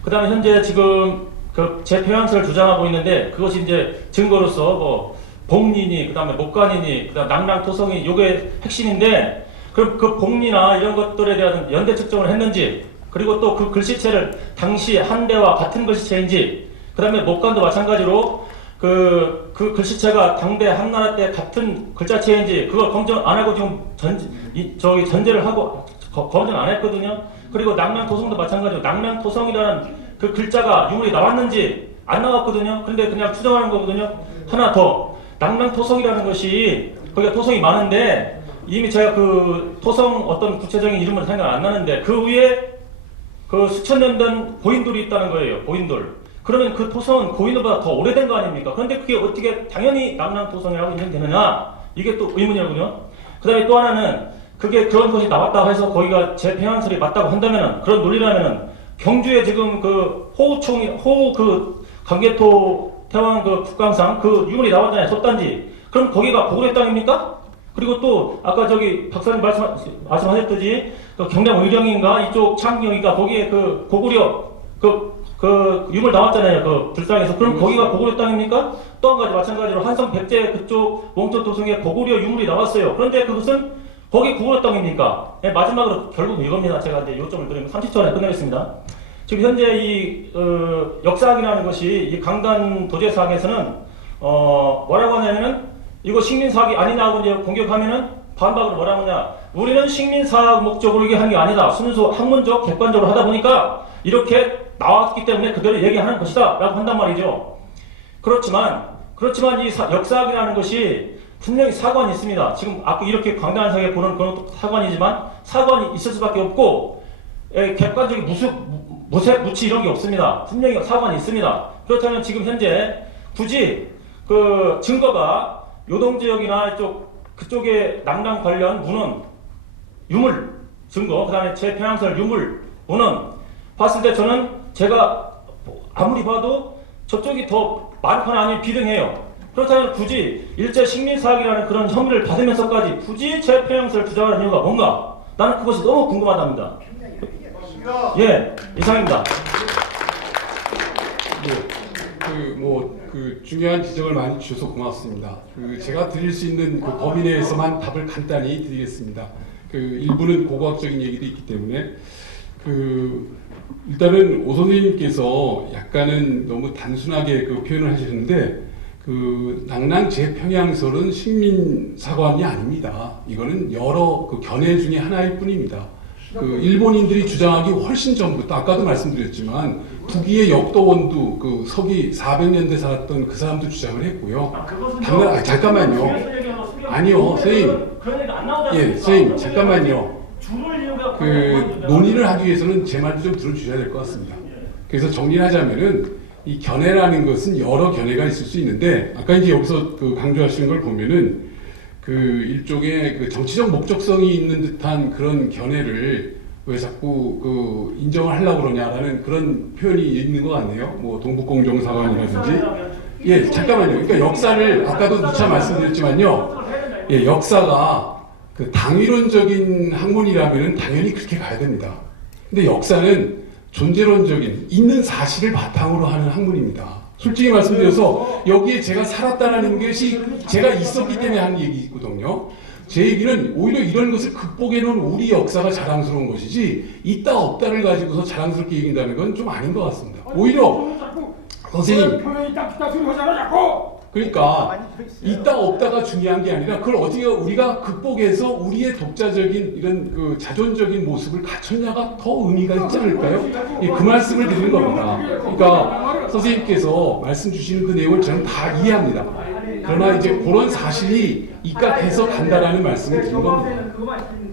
그다음에 현재 지금 그 재평양설을 주장하고 있는데 그것이 이제 증거로서 뭐 복리니 그다음에 목간이니 그다음 낭랑토성이 요게 핵심인데 그럼 그 복리나 이런 것들에 대한 연대 측정을 했는지 그리고 또 그 글씨체를 당시 한대와 같은 글씨체인지 그다음에 목간도 마찬가지로 그 글씨체가 당대 한나라 때 같은 글자체인지 그걸 검증 안 하고 지금 전제를 하고 검증 안 했거든요. 그리고 낭랑토성도 마찬가지로 낭랑토성이라는 그 글자가 유물이 나왔는지 안 나왔거든요. 그런데 그냥 추정하는 거거든요. 하나 더 낭랑토성이라는 것이 거기가 토성이 많은데 이미 제가 그 토성 어떤 구체적인 이름은 생각 안 나는데 그 위에 그 수천 년 된 고인돌이 있다는 거예요. 고인돌. 그러면 그 토성은 고인돌보다 더 오래된 거 아닙니까? 그런데 그게 어떻게 당연히 낭랑토성이라고 인정되느냐? 이게 또 의문이거든요. 그 다음에 또 하나는 그게 그런 것이 나왔다고 해서 거기가 재평양설이 맞다고 한다면은 그런 논리라면은 경주에 지금 그 호우 그 강계토 태왕 그 국강상 그 유물이 나왔잖아요. 솥단지. 그럼 거기가 고구려 땅입니까? 그리고 또 아까 저기 박사님 말씀하셨듯이 그 경남 의령인가 이쪽 창경인가 거기에 그 고구려 그 유물 나왔잖아요. 그 불상에서. 그럼 거기가 고구려 땅입니까? 또 한 가지 마찬가지로 한성 백제 그쪽 몽촌 도성에 고구려 유물이 나왔어요. 그런데 그것은 거기 고구려 땅입니까? 네, 마지막으로 결국 이겁니다. 제가 이제 요점을 드리면 30초 안에 끝내겠습니다. 지금 현재 이 역사학이라는 것이 이 강단 도제사학에서는 뭐라고 하냐면은 이거 식민사학이 아니냐고 이제 공격하면은 반박으로 뭐라고 하냐? 우리는 식민사학 목적으로 이게 한 게 아니다. 순수 학문적 객관적으로 하다 보니까 이렇게 나왔기 때문에 그대로 얘기하는 것이다 라고 한단 말이죠. 그렇지만 이 역사학이라는 것이 분명히 사관이 있습니다. 지금 아까 이렇게 강단하게 보는 그런 사관이지만 사관이 있을 수밖에 없고 객관적인 무치 이런 게 없습니다. 분명히 사관이 있습니다. 그렇다면 지금 현재 굳이 그 증거가 요동지역이나 그쪽에 낭랑 관련 문헌 유물 증거 그다음에 재평양설 유물 문헌 봤을 때 저는 제가 아무리 봐도 저쪽이 더 많거나 아니면 비등해요. 그렇다면 굳이 일제 식민사학이라는 그런 혐의를 받으면서까지 굳이 재평양설을 주장하는 이유가 뭔가? 나는 그것이 너무 궁금하답니다. 예, 이상입니다. 그 중요한 지적을 많이 주셔서 고맙습니다. 제가 드릴 수 있는 그 범위 내에서만 답을 간단히 드리겠습니다. 일부는 고고학적인 얘기도 있기 때문에 일단은 오 선생님께서 약간은 너무 단순하게 그 표현을 하시는데 낭랑 재평양설은 식민사관이 아닙니다. 이거는 여러 그 견해 중에 하나일 뿐입니다. 일본인들이 주장하기 훨씬 전부터 아까도 말씀드렸지만 북위의 역도원도 그 서기 400년대 살았던 그 사람도 주장을 했고요. 잠깐만요. 아니요, 선생님. 예, 선생님 잠깐만요. 논의를 하기 위해서는 제 말도 좀 들어주셔야 될 것 같습니다. 그래서 정리를 하자면은 이 견해라는 것은 여러 견해가 있을 수 있는데 아까 이제 여기서 강조하시는 걸 보면은 일종의 정치적 목적성이 있는 듯한 그런 견해를 왜 자꾸 인정을 하려고 그러냐라는 그런 표현이 있는 것 같네요. 뭐 동북공정사관이라든지. 예, 잠깐만요. 그러니까 역사를 아까도 누차 말씀드렸지만요. 예, 역사가 당위론적인 학문이라면 당연히 그렇게 가야 됩니다. 근데 역사는 존재론적인 있는 사실을 바탕으로 하는 학문입니다. 솔직히 말씀드려서 여기에 제가 살았다는 것이 제가 있었기 때문에 한 얘기거든요. 제 얘기는 오히려 이런 것을 극복해 놓은 우리 역사가 자랑스러운 것이지 있다 없다를 가지고서 자랑스럽게 얘기한다는 건 좀 아닌 것 같습니다. 오히려 선생님, 표현이 딱 소리 하잖아 자꾸. 그러니까 있다 없다가 중요한 게 아니라 그걸 어떻게 우리가 극복해서 우리의 독자적인 이런 그 자존적인 모습을 갖췄냐가 더 의미가 있지 않을까요? 예, 그 말씀을 드리는 겁니다. 그러니까 선생님께서 말씀 주시는 그 내용을 저는 다 이해합니다. 그러나 이제 그런 사실이 입각해서 간다라는 말씀을 드린 겁니다. 그거 말씀입니까?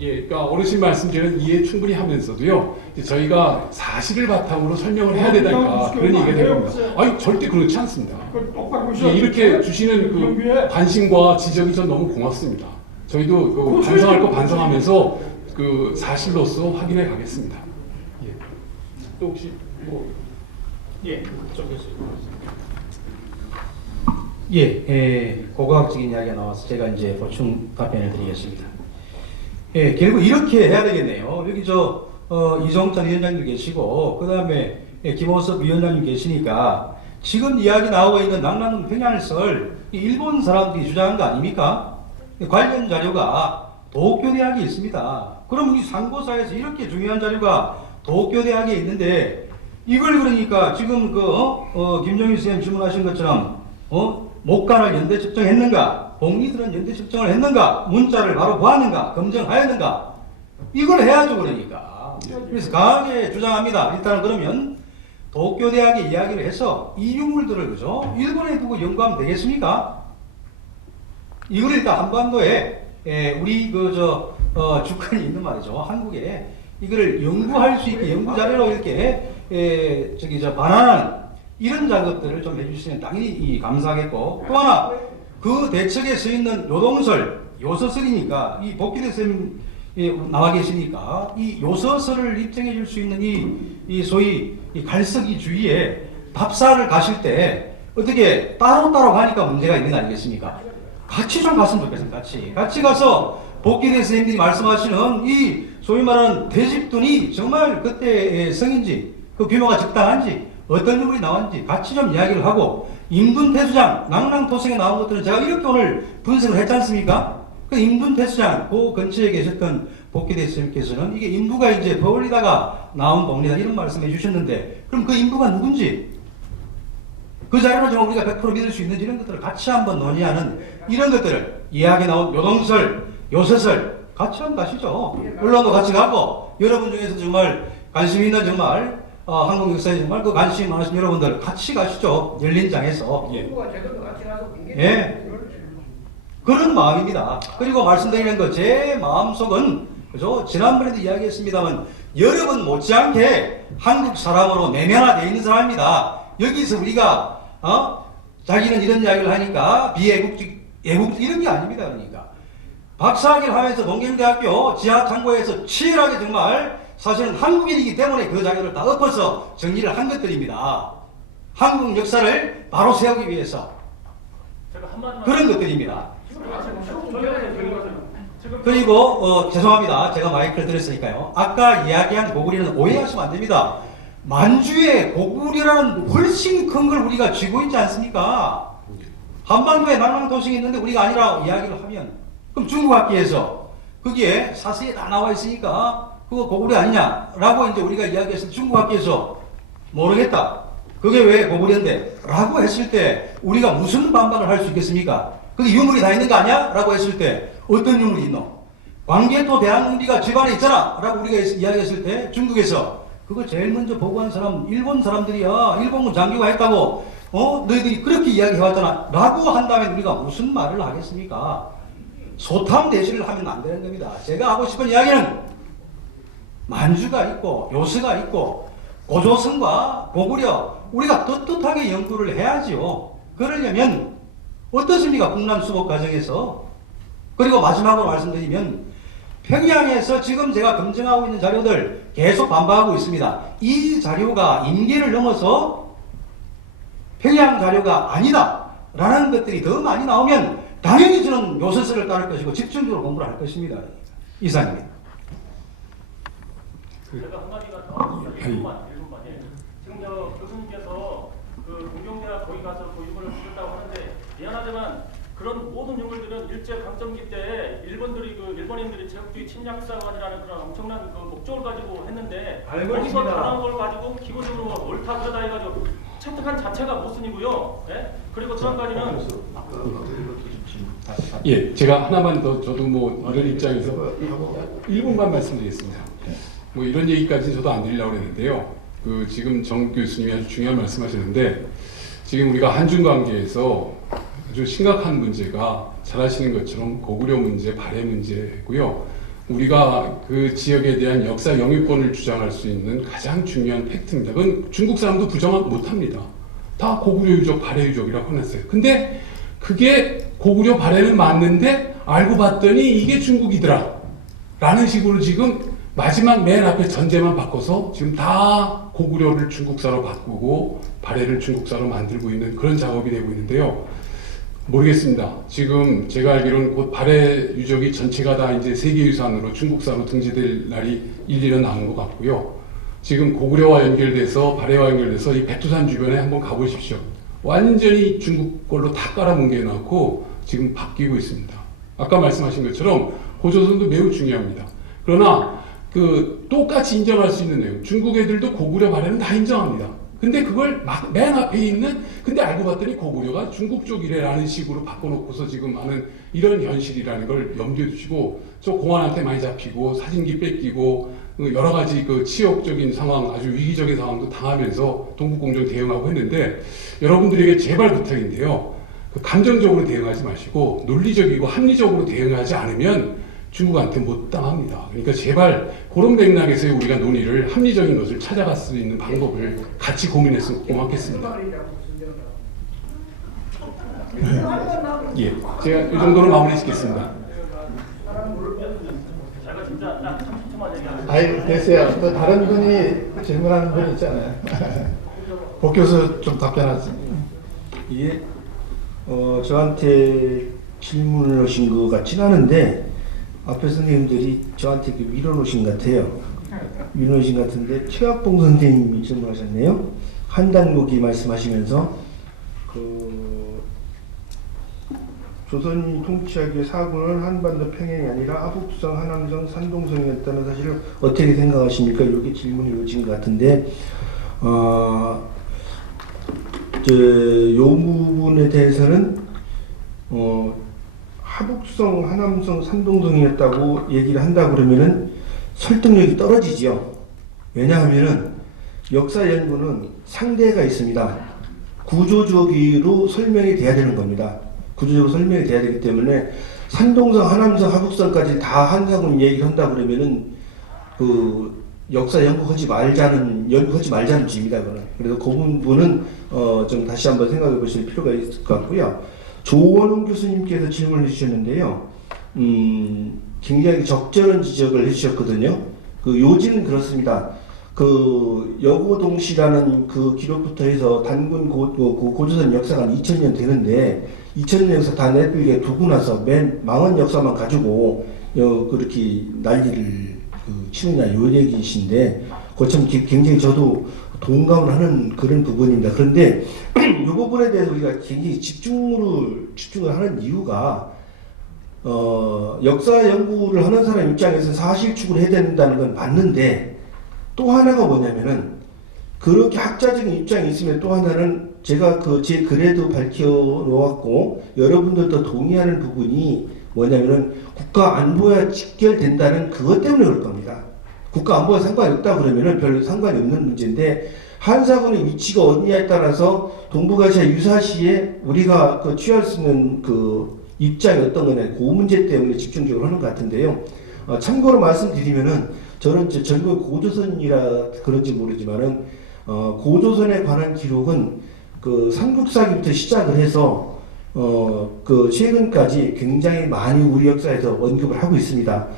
예, 그러니까 어르신 말씀 저는 이해 충분히 하면서도요, 이제 저희가 사실을 바탕으로 설명을 해야 되니까 그런 얘기가 된 겁니다. 아니, 절대 그렇지 않습니다. 똑바로 예, 보셔. 이렇게 주시는 그 관심과 지적이 전 너무 고맙습니다. 저희도 그 반성할 거 반성하면서 그 사실로서 확인해 가겠습니다. 예. 또 혹시 뭐 예, 저기서. 고고학적인 이야기가 나와서 제가 이제 보충 답변을 드리겠습니다. 예, 결국 이렇게 해야 되겠네요. 여기 이종찬 위원장님 계시고, 그 다음에 김호섭 위원장님 계시니까, 지금 이야기 나오고 있는 낙랑군 평양설, 일본 사람들이 주장한 거 아닙니까? 관련 자료가 도쿄대학에 있습니다. 그럼 이 상고사에서 이렇게 중요한 자료가 도쿄대학에 있는데, 이걸 그러니까 지금 김정일 선생님 질문하신 것처럼, 목간을 연대 측정했는가? 복리들은 연대 측정을 했는가? 문자를 바로 보았는가? 검증하였는가? 이걸 해야죠, 그러니까. 그래서 강하게 주장합니다. 일단은 그러면 도쿄대학의 이야기를 해서 이 유물들을 그죠? 일본에 두고 연구하면 되겠습니까? 이걸 일단 한반도에 우리 주권이 있는 말이죠. 한국에 이거를 연구할 수 있게 연구 자료로 이렇게 반환하는 이런 작업들을 좀 해주시면 당연히 감사하겠고, 또 하나 그 대책에 서 있는 요동설, 요서설이니까 이 복기대 쌤이 나와 계시니까 이 요서설을 입증해 줄 수 있는 이 소위 이 갈석이 주위에 답사를 가실 때 어떻게 따로따로 가니까 문제가 있는 거 아니겠습니까? 같이 좀 갔으면 좋겠습니다. 같이 가서 복기대 선생님들이 말씀하시는 이 소위 말하는 대집돈이 정말 그때의 성인지 그 규모가 적당한지 어떤 유물이 나왔는지 같이 좀 이야기를 하고, 임둔태수장, 낙랑토성에 나온 것들은 제가 이렇게 오늘 분석을 했지 않습니까? 그 임둔태수장, 그 근처에 계셨던 복기대 선생님께서는 이게 인부가 이제 버울리다가 나온 복리다 이런 말씀 해주셨는데, 그럼 그 인부가 누군지, 그 자료를 좀 우리가 100% 믿을 수 있는지 이런 것들을 같이 한번 논의하는 이런 것들을 이야기 나온 요동설, 요서설 같이 한번 가시죠. 언론도 같이 가고, 여러분 중에서 정말 관심 있는 정말 한국 역사에 정말 그 관심 많으신 여러분들 같이 가시죠. 열린 장에서. 예. 그런 마음입니다. 그리고 말씀드리는 거 제 마음속은 그죠? 지난번에도 이야기했습니다만 여러분 못지않게 한국 사람으로 내면화되어 있는 사람입니다. 여기서 우리가 자기는 이런 이야기를 하니까 비애국적 이런 게 아닙니다. 그러니까 박사학위를 하면서 동경대학교 지하창고에서 치열하게 정말 사실은 한국인이기 때문에 그 자료를 다 엎어서 정리를 한 것들입니다. 한국 역사를 바로 세우기 위해서 제가 한마디만 그런 것들입니다. 그리고 죄송합니다. 제가 마이크를 들었으니까요. 아까 이야기한 고구려는 오해하시면 안 됩니다. 만주에 고구려라는 훨씬 큰 걸 우리가 쥐고 있지 않습니까? 한반도에 낙랑도성이 있는데 우리가 아니라 이야기를 하면 그럼 중국학계에서 거기에 사실이 다 나와 있으니까 그거 고구려 아니냐라고 이제 우리가 이야기했을 때 중국학계에서 모르겠다. 그게 왜 고구려인데? 라고 했을 때 우리가 무슨 반박을 할 수 있겠습니까? 그게 유물이 다 있는 거 아니야? 라고 했을 때 어떤 유물이 있노? 광개토 대항리가 집안에 있잖아! 라고 우리가 이야기했을 때 중국에서 그거 제일 먼저 보고한 사람 일본 사람들이야. 일본군 장교가 했다고 너희들이 그렇게 이야기해왔잖아. 라고 한다면 우리가 무슨 말을 하겠습니까? 소탐 대신을 하면 안 되는 겁니다. 제가 하고 싶은 이야기는 만주가 있고 요서가 있고 고조선과 고구려 우리가 떳떳하게 연구를 해야지요. 그러려면 어떻습니까? 국난 수복 과정에서. 그리고 마지막으로 말씀드리면 평양에서 지금 제가 검증하고 있는 자료들 계속 반박하고 있습니다. 이 자료가 임계를 넘어서 평양 자료가 아니다 라는 것들이 더 많이 나오면 당연히 저는 요서설을 따를 것이고 집중적으로 공부를 할 것입니다. 이상입니다. 제가 한마디만 더 하겠습니다. 1분만. 예. 지금 교수님께서 그 거기 가서 그 유물을 찾았다고 하는데 미안하지만 그런 모든 유물들은 일제 강점기 때 일본인들이 제국주의 침략사관이라는 그런 엄청난 그 목적을 가지고 했는데 알고 거기서 있습니다. 당한 걸 가지고 기본적으로 옳다 그러다 해가지고 채택한 자체가 모순이고요. 예? 그리고 또 한 가지는 예, 제가 하나만 더 저도 뭐 이런 입장에서 1분만 말씀드리겠습니다. 뭐 이런 얘기까지 저도 안 드리려고 했는데요. 그 지금 정 교수님이 아주 중요한 말씀하시는데 지금 우리가 한중 관계에서 아주 심각한 문제가 잘 아시는 것처럼 고구려 문제, 발해 문제고요. 우리가 그 지역에 대한 역사 영유권을 주장할 수 있는 가장 중요한 팩트입니다. 그건 중국 사람도 부정 못합니다. 다 고구려 유적, 발해 유적이라고 해놨어요. 근데 그게 고구려 발해는 맞는데 알고 봤더니 이게 중국이더라 라는 식으로 지금 마지막 맨 앞에 전제만 바꿔서 지금 다 고구려를 중국사로 바꾸고 발해를 중국사로 만들고 있는 그런 작업이 되고 있는데요. 모르겠습니다. 지금 제가 알기로는 곧 발해 유적이 전체가 다 이제 세계유산으로 중국사로 등재될 날이 일일은 나온 것 같고요. 지금 고구려와 연결돼서 발해와 연결돼서 이 백두산 주변에 한번 가보십시오. 완전히 중국 걸로 다 깔아뭉개놓고 지금 바뀌고 있습니다. 아까 말씀하신 것처럼 고조선도 매우 중요합니다. 그러나 그 똑같이 인정할 수 있는 내용, 중국 애들도 고구려 발해는 다 인정합니다. 근데 그걸 막 맨 앞에 있는, 근데 알고 봤더니 고구려가 중국 쪽이래라는 식으로 바꿔놓고서 지금 많은 이런 현실이라는 걸 염두에 두시고, 저 공안한테 많이 잡히고 사진기 뺏기고 여러 가지 그 치욕적인 상황, 아주 위기적인 상황도 당하면서 동북공정 대응하고 했는데, 여러분들에게 제발 부탁인데요. 그 감정적으로 대응하지 마시고 논리적이고 합리적으로 대응하지 않으면 중국한테 못 당합니다. 그러니까 제발 그런 맥락에서 우리가 논의를, 합리적인 것을 찾아갈 수 있는 방법을 같이 고민했으면 고맙겠습니다. 예, 제가 이 정도로 마무리 짓겠습니다. 제가 진짜 딱 30초만 얘기하겠습니다. 아이, 됐어요. 또 다른 분이 질문하는 분 있잖아요. 복 교수 좀 답변하세요. 예, 저한테 질문을 하신 것 같진 않은데 앞에 선생님들이 저한테 밀어놓으신 것 같아요. 밀어놓으신 것 같은데 최학봉 선생님이 질문하셨네요. 한단국이 말씀하시면서 그 조선이 통치하기에 사군은 한반도 평양이 아니라 아북성, 하남성, 산동성이었다는 사실을 어떻게 생각하십니까? 이렇게 질문이 이루어진 것 같은데 요 부분에 대해서는 하북성, 하남성, 산동성이었다고 얘기를 한다 그러면은 설득력이 떨어지지요. 왜냐하면은 역사 연구는 상대가 있습니다. 구조적으로 설명이 돼야 되는 겁니다. 구조적으로 설명이 돼야 되기 때문에 산동성, 하남성, 하북성까지 다 한사군 얘기를 한다 그러면은 그 역사 연구하지 말자는 주입니다. 그래서 그 부분은 좀 다시 한번 생각해 보실 필요가 있을 것 같고요. 조원웅 교수님께서 질문을 해주셨는데요. 굉장히 적절한 지적을 해주셨거든요. 그 요지는 그렇습니다. 그 여고동시라는 그 기록부터 해서 단군 고조선 역사가 2000년 되는데 2000년 역사 다 내bil게 두고 나서 맨 망한 역사만 가지고 그렇게 난리를 치느냐 요 얘기이신데 그참 굉장히 저도 동감을 하는 그런 부분입니다. 그런데 이 부분에 대해서 우리가 굉장히 집중을 하는 이유가 역사 연구를 하는 사람 입장에서 사실 추구를 해야 된다는 건 맞는데 또 하나가 뭐냐면은 그렇게 학자적인 입장이 있으면 또 하나는 제가 제 글에도 밝혀놓았고 여러분들도 동의하는 부분이 뭐냐면은 국가 안보에 직결된다는 그것 때문에 그럴 겁니다. 국가 안보에 상관이 없다 그러면은 별로 상관이 없는 문제인데 한사군의 위치가 어디냐에 따라서 동북아시아 유사시에 우리가 취할 수 있는 그 입장이 어떤 거냐 그 문제 때문에 집중적으로 하는 것 같은데요. 참고로 말씀드리면은 저는 전국 고조선이라 그런지 모르지만은 고조선에 관한 기록은 그 삼국사기부터 시작을 해서 그 최근까지 굉장히 많이 우리 역사에서 언급을 하고 있습니다.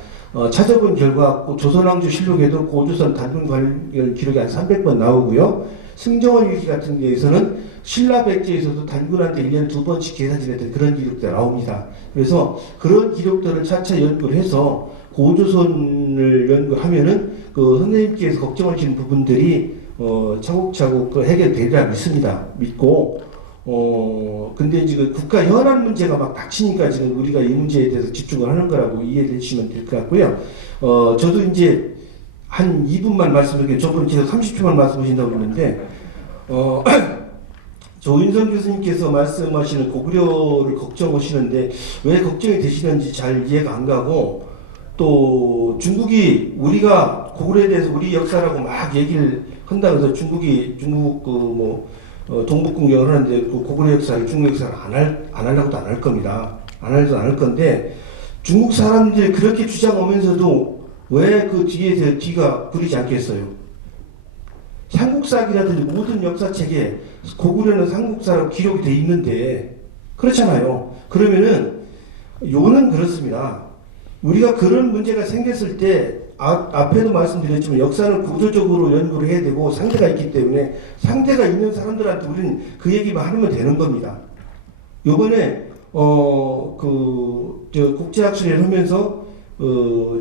찾아본 결과 조선왕조 실록에도 고조선 단군 관련 기록이 한 300번 나오고요. 승정원 일기 같은 데에서는 신라백제에서도 단군한테 1년에 2번씩 계산지냈던 그런 기록도 나옵니다. 그래서 그런 기록들을 차차 연구를 해서 고조선을 연구하면은 그 선생님께서 걱정하시는 부분들이 차곡차곡 해결되리라 믿습니다. 믿고 근데 이제 그 국가 현안 문제가 막 닥치니까 지금 우리가 이 문제에 대해서 집중을 하는 거라고 이해해 주시면 될 것 같고요. 저도 이제 한 2분만 말씀드릴게요. 저번에 계속 30초만 말씀하신다고 그러는데, 조인성 교수님께서 말씀하시는 고구려를 걱정하시는데 왜 걱정이 되시는지 잘 이해가 안 가고, 또 중국이 우리가 고구려에 대해서 우리 역사라고 막 얘기를 한다고 해서 중국 동북 공격을 하는데 그 고구려 역사를 중국 역사를 안 하려고도 안 할 겁니다. 안 하려도 안 할 건데, 중국 사람들이 그렇게 주장하면서도 왜 그 뒤에서 뒤가 부리지 않겠어요? 삼국사기라든지 모든 역사책에 고구려는 삼국사라고 기록이 돼 있는데 그렇잖아요. 그러면은 요는 그렇습니다. 우리가 그런 문제가 생겼을 때 앞에도 말씀드렸지만 역사는 구조적으로 연구를 해야 되고 상대가 있기 때문에 상대가 있는 사람들한테 우리는 그 얘기만 하면 되는 겁니다. 요번에 국제학술회를 하면서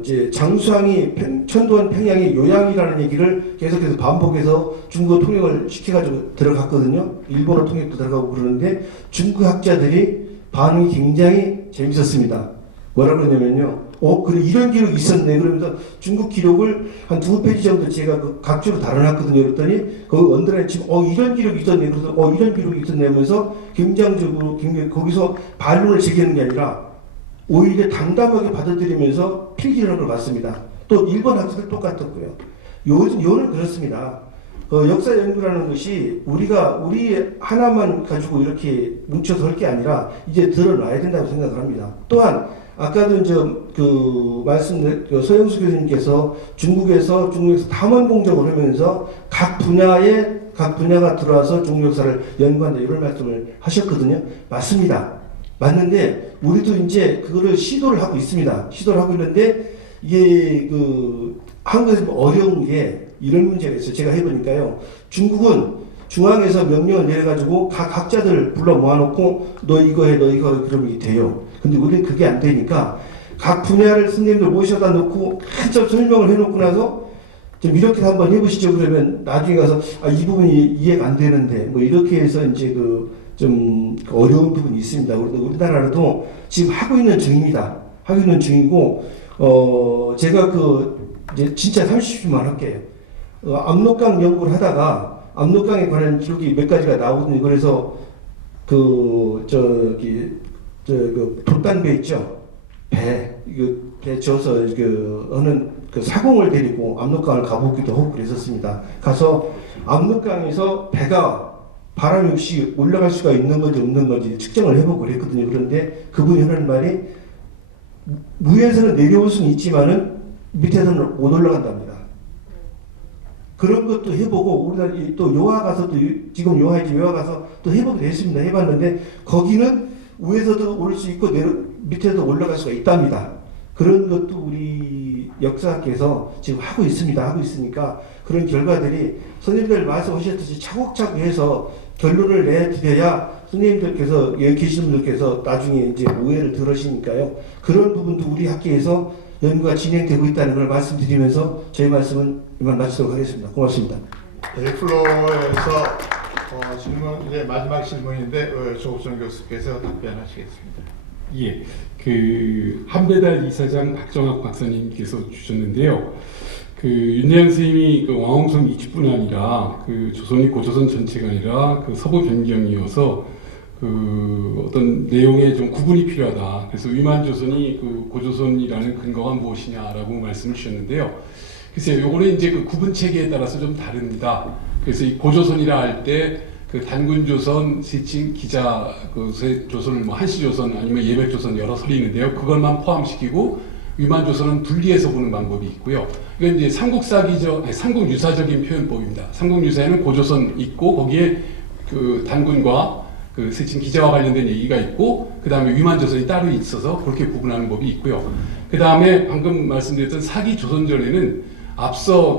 이제 장수왕이 천도한 평양의 요양이라는 얘기를 계속해서 반복해서 중국어 통역을 시켜가지고 들어갔거든요. 일본어 통역도 들어가고 그러는데 중국 학자들이 반응이 굉장히 재밌었습니다. 뭐라 그러냐면요. 그래 이런 기록이 있었네. 그러면서 중국 기록을 한 2페이지 정도 제가 그 각주로 달아놨거든요. 그랬더니 그 언더라인 치면 이런 기록이 있었네. 그래서 이런 기록이 있었네 하면서 굉장히 거기서 반론을 제기하는 게 아니라 오히려 당담하게 받아들이면서 필기를 하는 걸 봤습니다. 또 일본 학생들 똑같았고요. 요는 그렇습니다. 역사 연구라는 것이 우리 하나만 가지고 이렇게 뭉쳐서 할 게 아니라 이제 드러나야 된다고 생각을 합니다. 또한 아까도 서영수 교수님께서 중국에서 탐험 공작을 하면서 각 분야가 들어와서 중국 역사를 연구한다 이런 말씀을 하셨거든요. 맞습니다. 맞는데 우리도 이제 그거를 시도를 하고 있습니다. 시도를 하고 있는데 이게 한국에서 어려운 게 이런 문제가 있어요. 제가 해보니까요. 중국은 중앙에서 명령을 내려가지고 각 학자들 불러 모아놓고 너 이거 해 그러면 이게 돼요. 근데 우리는 그게 안 되니까 각 분야를 선생님들 모셔다 놓고 한참 설명을 해놓고 나서 좀 이렇게 한번 해보시죠. 그러면 나중에 가서 이 부분이 이해가 안 되는데 뭐 이렇게 해서 이제 좀 어려운 부분이 있습니다. 우리나라도 지금 하고 있는 중입니다. 하고 있는 중이고 제가 이제 진짜 30분만 할게요. 압록강 연구를 하다가 압록강에 관한 기록이 몇 가지가 나오거든요. 그래서 돛단배 있죠. 배 져서 하는 사공을 데리고 압록강을 가보기도 하고 그랬었습니다. 가서 압록강에서 배가 바람이 없이 올라갈 수가 있는 건지 없는 건지 측정을 해보고 그랬거든요. 그런데 그분이 하는 말이 위에서는 내려올 수는 있지만은 밑에서는 못 올라간답니다. 그런 것도 해보고 우리나라 또 요하 가서 지금 요하 가서 또 해보기도 했습니다. 해봤는데 거기는 위에서도 오를 수 있고 밑에서도 올라갈 수가 있답니다. 그런 것도 우리 역사학에서 지금 하고 있습니다. 하고 있으니까 그런 결과들이 선생님들 말씀하셨듯이 차곡차곡 해서 결론을 내드려야 선생님들께서 여기 계신 분들께서 나중에 이제 오해를 들으시니까요. 그런 부분도 우리 학계에서 연구가 진행되고 있다는 걸 말씀드리면서 저희 말씀은 이만 마치도록 하겠습니다. 고맙습니다. 플로어에서 질문 이제 마지막 질문인데 조우선 교수께서 답변하시겠습니다. 예, 한배달 이사장 박정학 박사님께서 주셨는데요. 윤대현 선생님이 왕홍성 이집뿐 아니라 조선이 고조선 전체가 아니라 서부 변경이어서 어떤 내용에 좀 구분이 필요하다. 그래서 위만조선이 고조선이라는 근거가 무엇이냐라고 말씀을 주셨는데요. 글쎄요, 요거는 이제 구분 체계에 따라서 좀 다릅니다. 그래서 이 고조선이라 할 때 단군조선, 세칭, 기자, 조선을 한시조선 아니면 예백조선 여러 설이 있는데요. 그것만 포함시키고 위만조선은 분리해서 보는 방법이 있고요. 이건 이제 삼국유사적인 표현법입니다. 삼국유사에는 고조선 있고 거기에 단군과 세칭 기자와 관련된 얘기가 있고 그 다음에 위만조선이 따로 있어서 그렇게 구분하는 법이 있고요. 그 다음에 방금 말씀드렸던 사기 조선전에는 앞서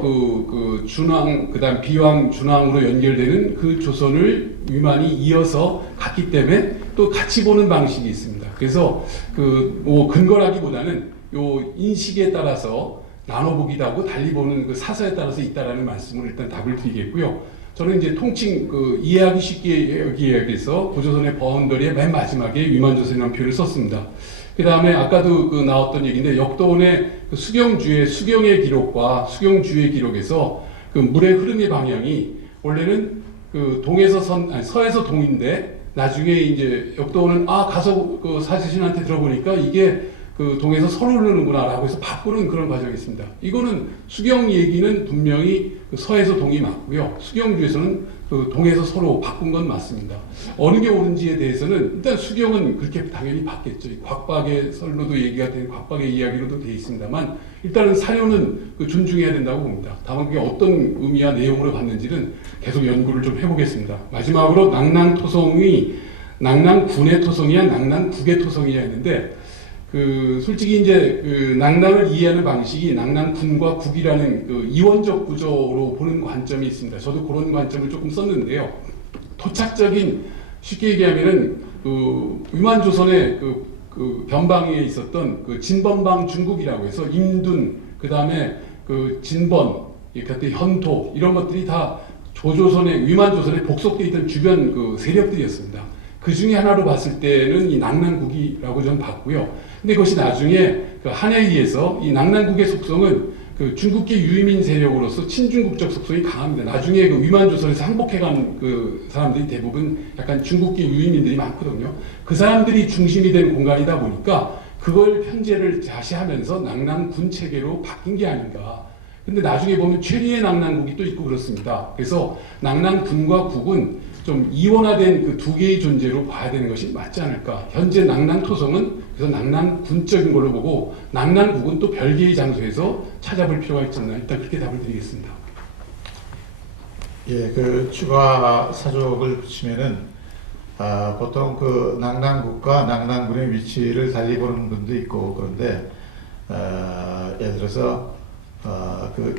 준왕, 그 다음 비왕, 준왕으로 연결되는 조선을 위만이 이어서 갔기 때문에 또 같이 보는 방식이 있습니다. 그래서 근거라기보다는 요 인식에 따라서 나눠보기도 하고 달리 보는 사서에 따라서 있다라는 말씀을 일단 답을 드리겠고요. 저는 이제 통칭 이해하기 쉽게 여기 이야기해서 고조선의 버운더리의 맨 마지막에 위만조선이라는 표현을 썼습니다. 그 다음에 아까도 나왔던 얘기인데 역도원의 수경주의 수경의 기록과 수경주의 기록에서 그 물의 흐름의 방향이 원래는 동에서 서에서 동인데 나중에 이제 역도원은 가서 사제신한테 들어보니까 이게 동에서 서로 흐르는구나라고 해서 바꾸는 그런 과정이 있습니다. 이거는 수경 얘기는 분명히 서에서 동이 맞고요. 수경주에서는 동에서 서로 바꾼 건 맞습니다. 어느 게 옳은지에 대해서는 일단 수경은 그렇게 당연히 받겠죠. 곽박의 설로도 얘기가 된 곽박의 이야기로도 되어 있습니다만 일단은 사료는 존중해야 된다고 봅니다. 다만 그게 어떤 의미와 내용으로 받는지는 계속 연구를 좀 해보겠습니다. 마지막으로 낙랑토성이 낙랑군의 토성이야 낙랑국의 토성이냐 했는데 솔직히 이제 낙랑을 이해하는 방식이 낙랑군과 국이라는 이원적 구조로 보는 관점이 있습니다. 저도 그런 관점을 조금 썼는데요. 토착적인 쉽게 얘기하면은 위만조선의 변방에 있었던 진번방 중국이라고 해서 임둔 그 다음에 진번 그때 현토 이런 것들이 다 조조선의 위만조선에 복속돼 있던 주변 세력들이었습니다. 그 중에 하나로 봤을 때는 이 낙랑국이라고 좀 봤고요. 근데 그것이 나중에 한에 의해서 이 낙랑국의 속성은 중국계 유이민 세력으로서 친중국적 속성이 강합니다. 나중에 위만조선에서 항복해간 사람들이 대부분 약간 중국계 유이민들이 많거든요. 그 사람들이 중심이 된 공간이다 보니까 그걸 편제를 자시하면서 낙랑군 체계로 바뀐 게 아닌가. 근데 나중에 보면 최리의 낙랑국이 또 있고 그렇습니다. 그래서 낙랑군과 국은 좀 이원화된 두 개의 존재로 봐야 되는 것이 맞지 않을까. 현재 낙랑토성은 그래서 낙랑군적인 걸로 보고 낙랑국은 또 별개의 장소에서 찾아볼 필요가 있지 않나. 일단 그렇게 답을 드리겠습니다. 예, 추가 사족을 붙이면은 보통 낙랑국과 낙랑군의 위치를 달리 보는 분도 있고 그런데 예를 들어서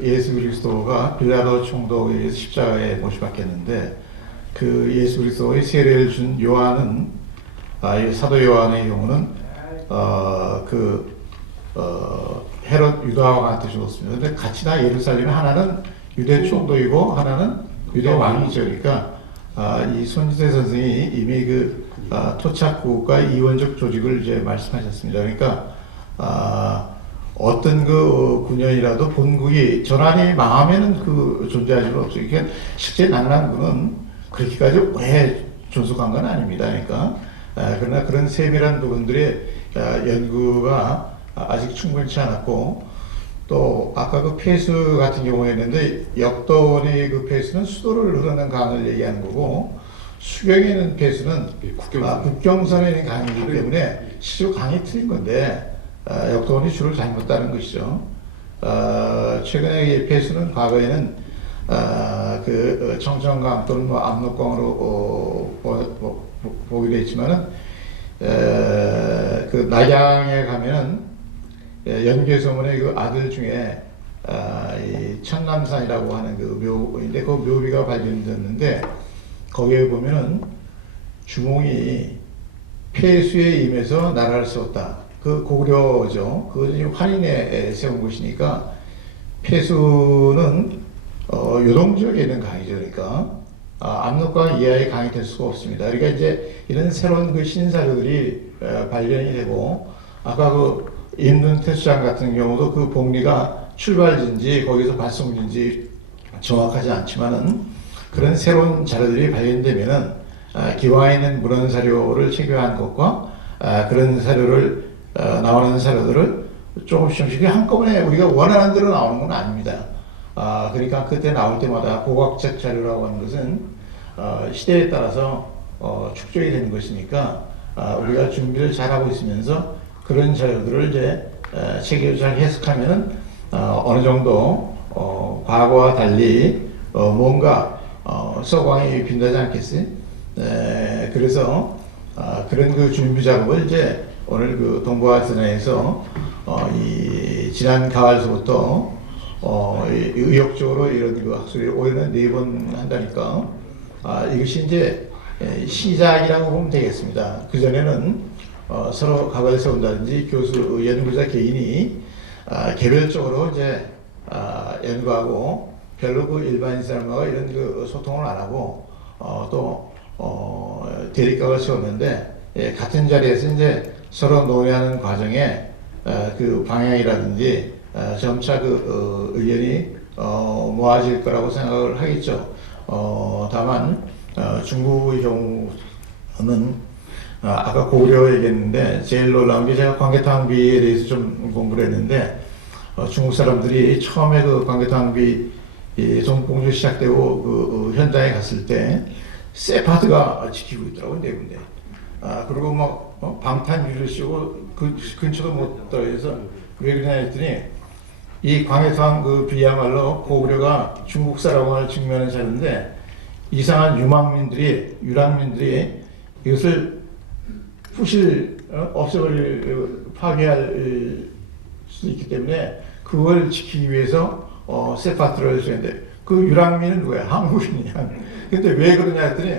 예수 그리스도가 빌라도 총독에 의해서 십자가에 못 박혔는데 예수 그리스도의 세례를 준 요한은 이 사도 요한의 경우는 헤롯 유다 왕한테 죽었습니다. 근데 같이 다 예루살렘에 하나는 유대 총독이고 하나는 유대 왕이죠. 그러니까 이 손지대 선생이 이미 토착국과 이원적 조직을 이제 말씀하셨습니다. 그러니까 어떤 군현이라도 본국이 전환이 망하면은 존재할 수 없어요. 그러니까 실제 낙랑군은 그렇게까지 오래 존속한 건 아닙니다. 그러니까 그러나 그런 세밀한 부분들의 연구가 아직 충분치 않았고 또 아까 폐수 같은 경우였는데 역도원의 폐수는 수도를 흐르는 강을 얘기하는 거고 수경에 있는 폐수는 국경선에 있는 강이기 때문에 실제로 강이 틀린 건데 역도원이 줄을 잘못 따른 것이죠. 최근에 이 폐수는 과거에는 청천강 또는 압록강으로 보기도 했지만은 낙양에 가면은 연개소문의 아들 중에 이 천남산이라고 하는 묘인데 그 묘비가 발견됐는데 거기에 보면은 주몽이 폐수에 임해서 나라를 세웠다. 고구려죠. 그것이 환인에 세운 곳이니까 폐수는 요동 지역에 있는 강이죠. 그러니까 압록강 이하의 강이 될 수가 없습니다. 그러니까 이제 이런 새로운 신사료들이 발견이 되고 아까 인둔 태수장 같은 경우도 복리가 출발지인지 거기서 발송지인지 정확하지 않지만은 그런 새로운 자료들이 발견되면은 기와에 있는 문헌 사료를 체결한 것과 그런 사료를 나오는 사료들을 조금씩 한꺼번에 우리가 원하는 대로 나오는 건 아닙니다. 그러니까 그때 나올 때마다 고각적 자료라고 하는 것은 시대에 따라서 축적이 되는 것이니까 우리가 준비를 잘하고 있으면서 그런 자료들을 이제 체계로 잘 해석하면은 어느 정도 과거와 달리 뭔가 서광이 빈다지 않겠어요? 그래서 그런 준비 작업을 이제 오늘 동부아시아에서 지난 가을서부터 의욕적으로 이런 학술을 올해는 4번 한다니까 이것이 이제 시작이라고 보면 되겠습니다. 그 전에는 서로 각을 세운다든지 교수 연구자 개인이 개별적으로 이제 연구하고 별로 그 일반인 사람하고 이런 그 소통을 안 하고 대립각을 세웠는데 같은 자리에서 이제 서로 논의하는 과정에 그 방향이라든지 점차 그 의견이 모아질 거라고 생각을 하겠죠. 다만 중국의 경우는 아까 고려 얘기했는데 제일 놀라운 게 제가 관계탕비에 대해서 좀 공부를 했는데 중국 사람들이 처음에 그 관계탕비 동봉주 시작되고 그 현장에 갔을 때 세파드가 지키고 있더라고요, 네 군데. 그리고 막 방탄유리를 씌우고 그 근처도 못 들어서 왜 그러냐 했더니 이 광해탕 그 비야말로 고구려가 중국사라고 측면을 찾는데 이상한 유랑민들이 이것을 없애버릴 파괴할 수도 있기 때문에 그걸 지키기 위해서 세파트를 쓰는데 그 유랑민은 누구야? 한국인이야. 근데 왜 그러냐 했더니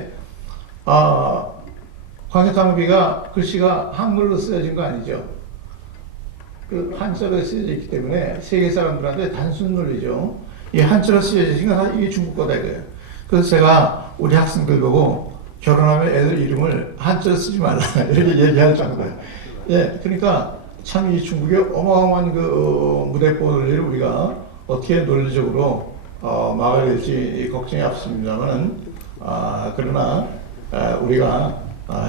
광해탕비가 글씨가 한글로 쓰여진 거 아니죠? 그 한자로 쓰여져 있기 때문에 세계 사람들한테 단순 논리죠. 이 한자로 쓰여진 건 이게 중국 거다 이거예요. 그래서 제가 우리 학생들 보고 결혼하면 애들 이름을 한자로 쓰지 말라 이렇게 얘기할 정도예요. 예, 그러니까 참 이 중국의 어마어마한 그 무대포 논리를 우리가 어떻게 논리적으로 막아야 될지 걱정이 앞섭니다만은 그러나 우리가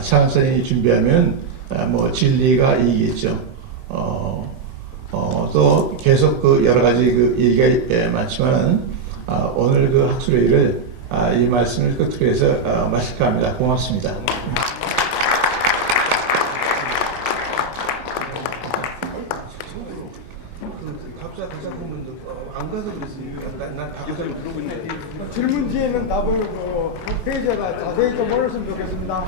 차근차근히 준비하면 뭐 진리가 이기겠죠. 또 계속 그 여러 가지 그 얘기가 많지만은 오늘 그 학술회의를 이 말씀을 끝으로 해서 마칠까 합니다. 고맙습니다. 안 가서 그랬으니까 난 답을 들어보고 있는데 질문 뒤에는 답을 그 페이지에다 자세히 좀 올렸으면 좋겠습니다.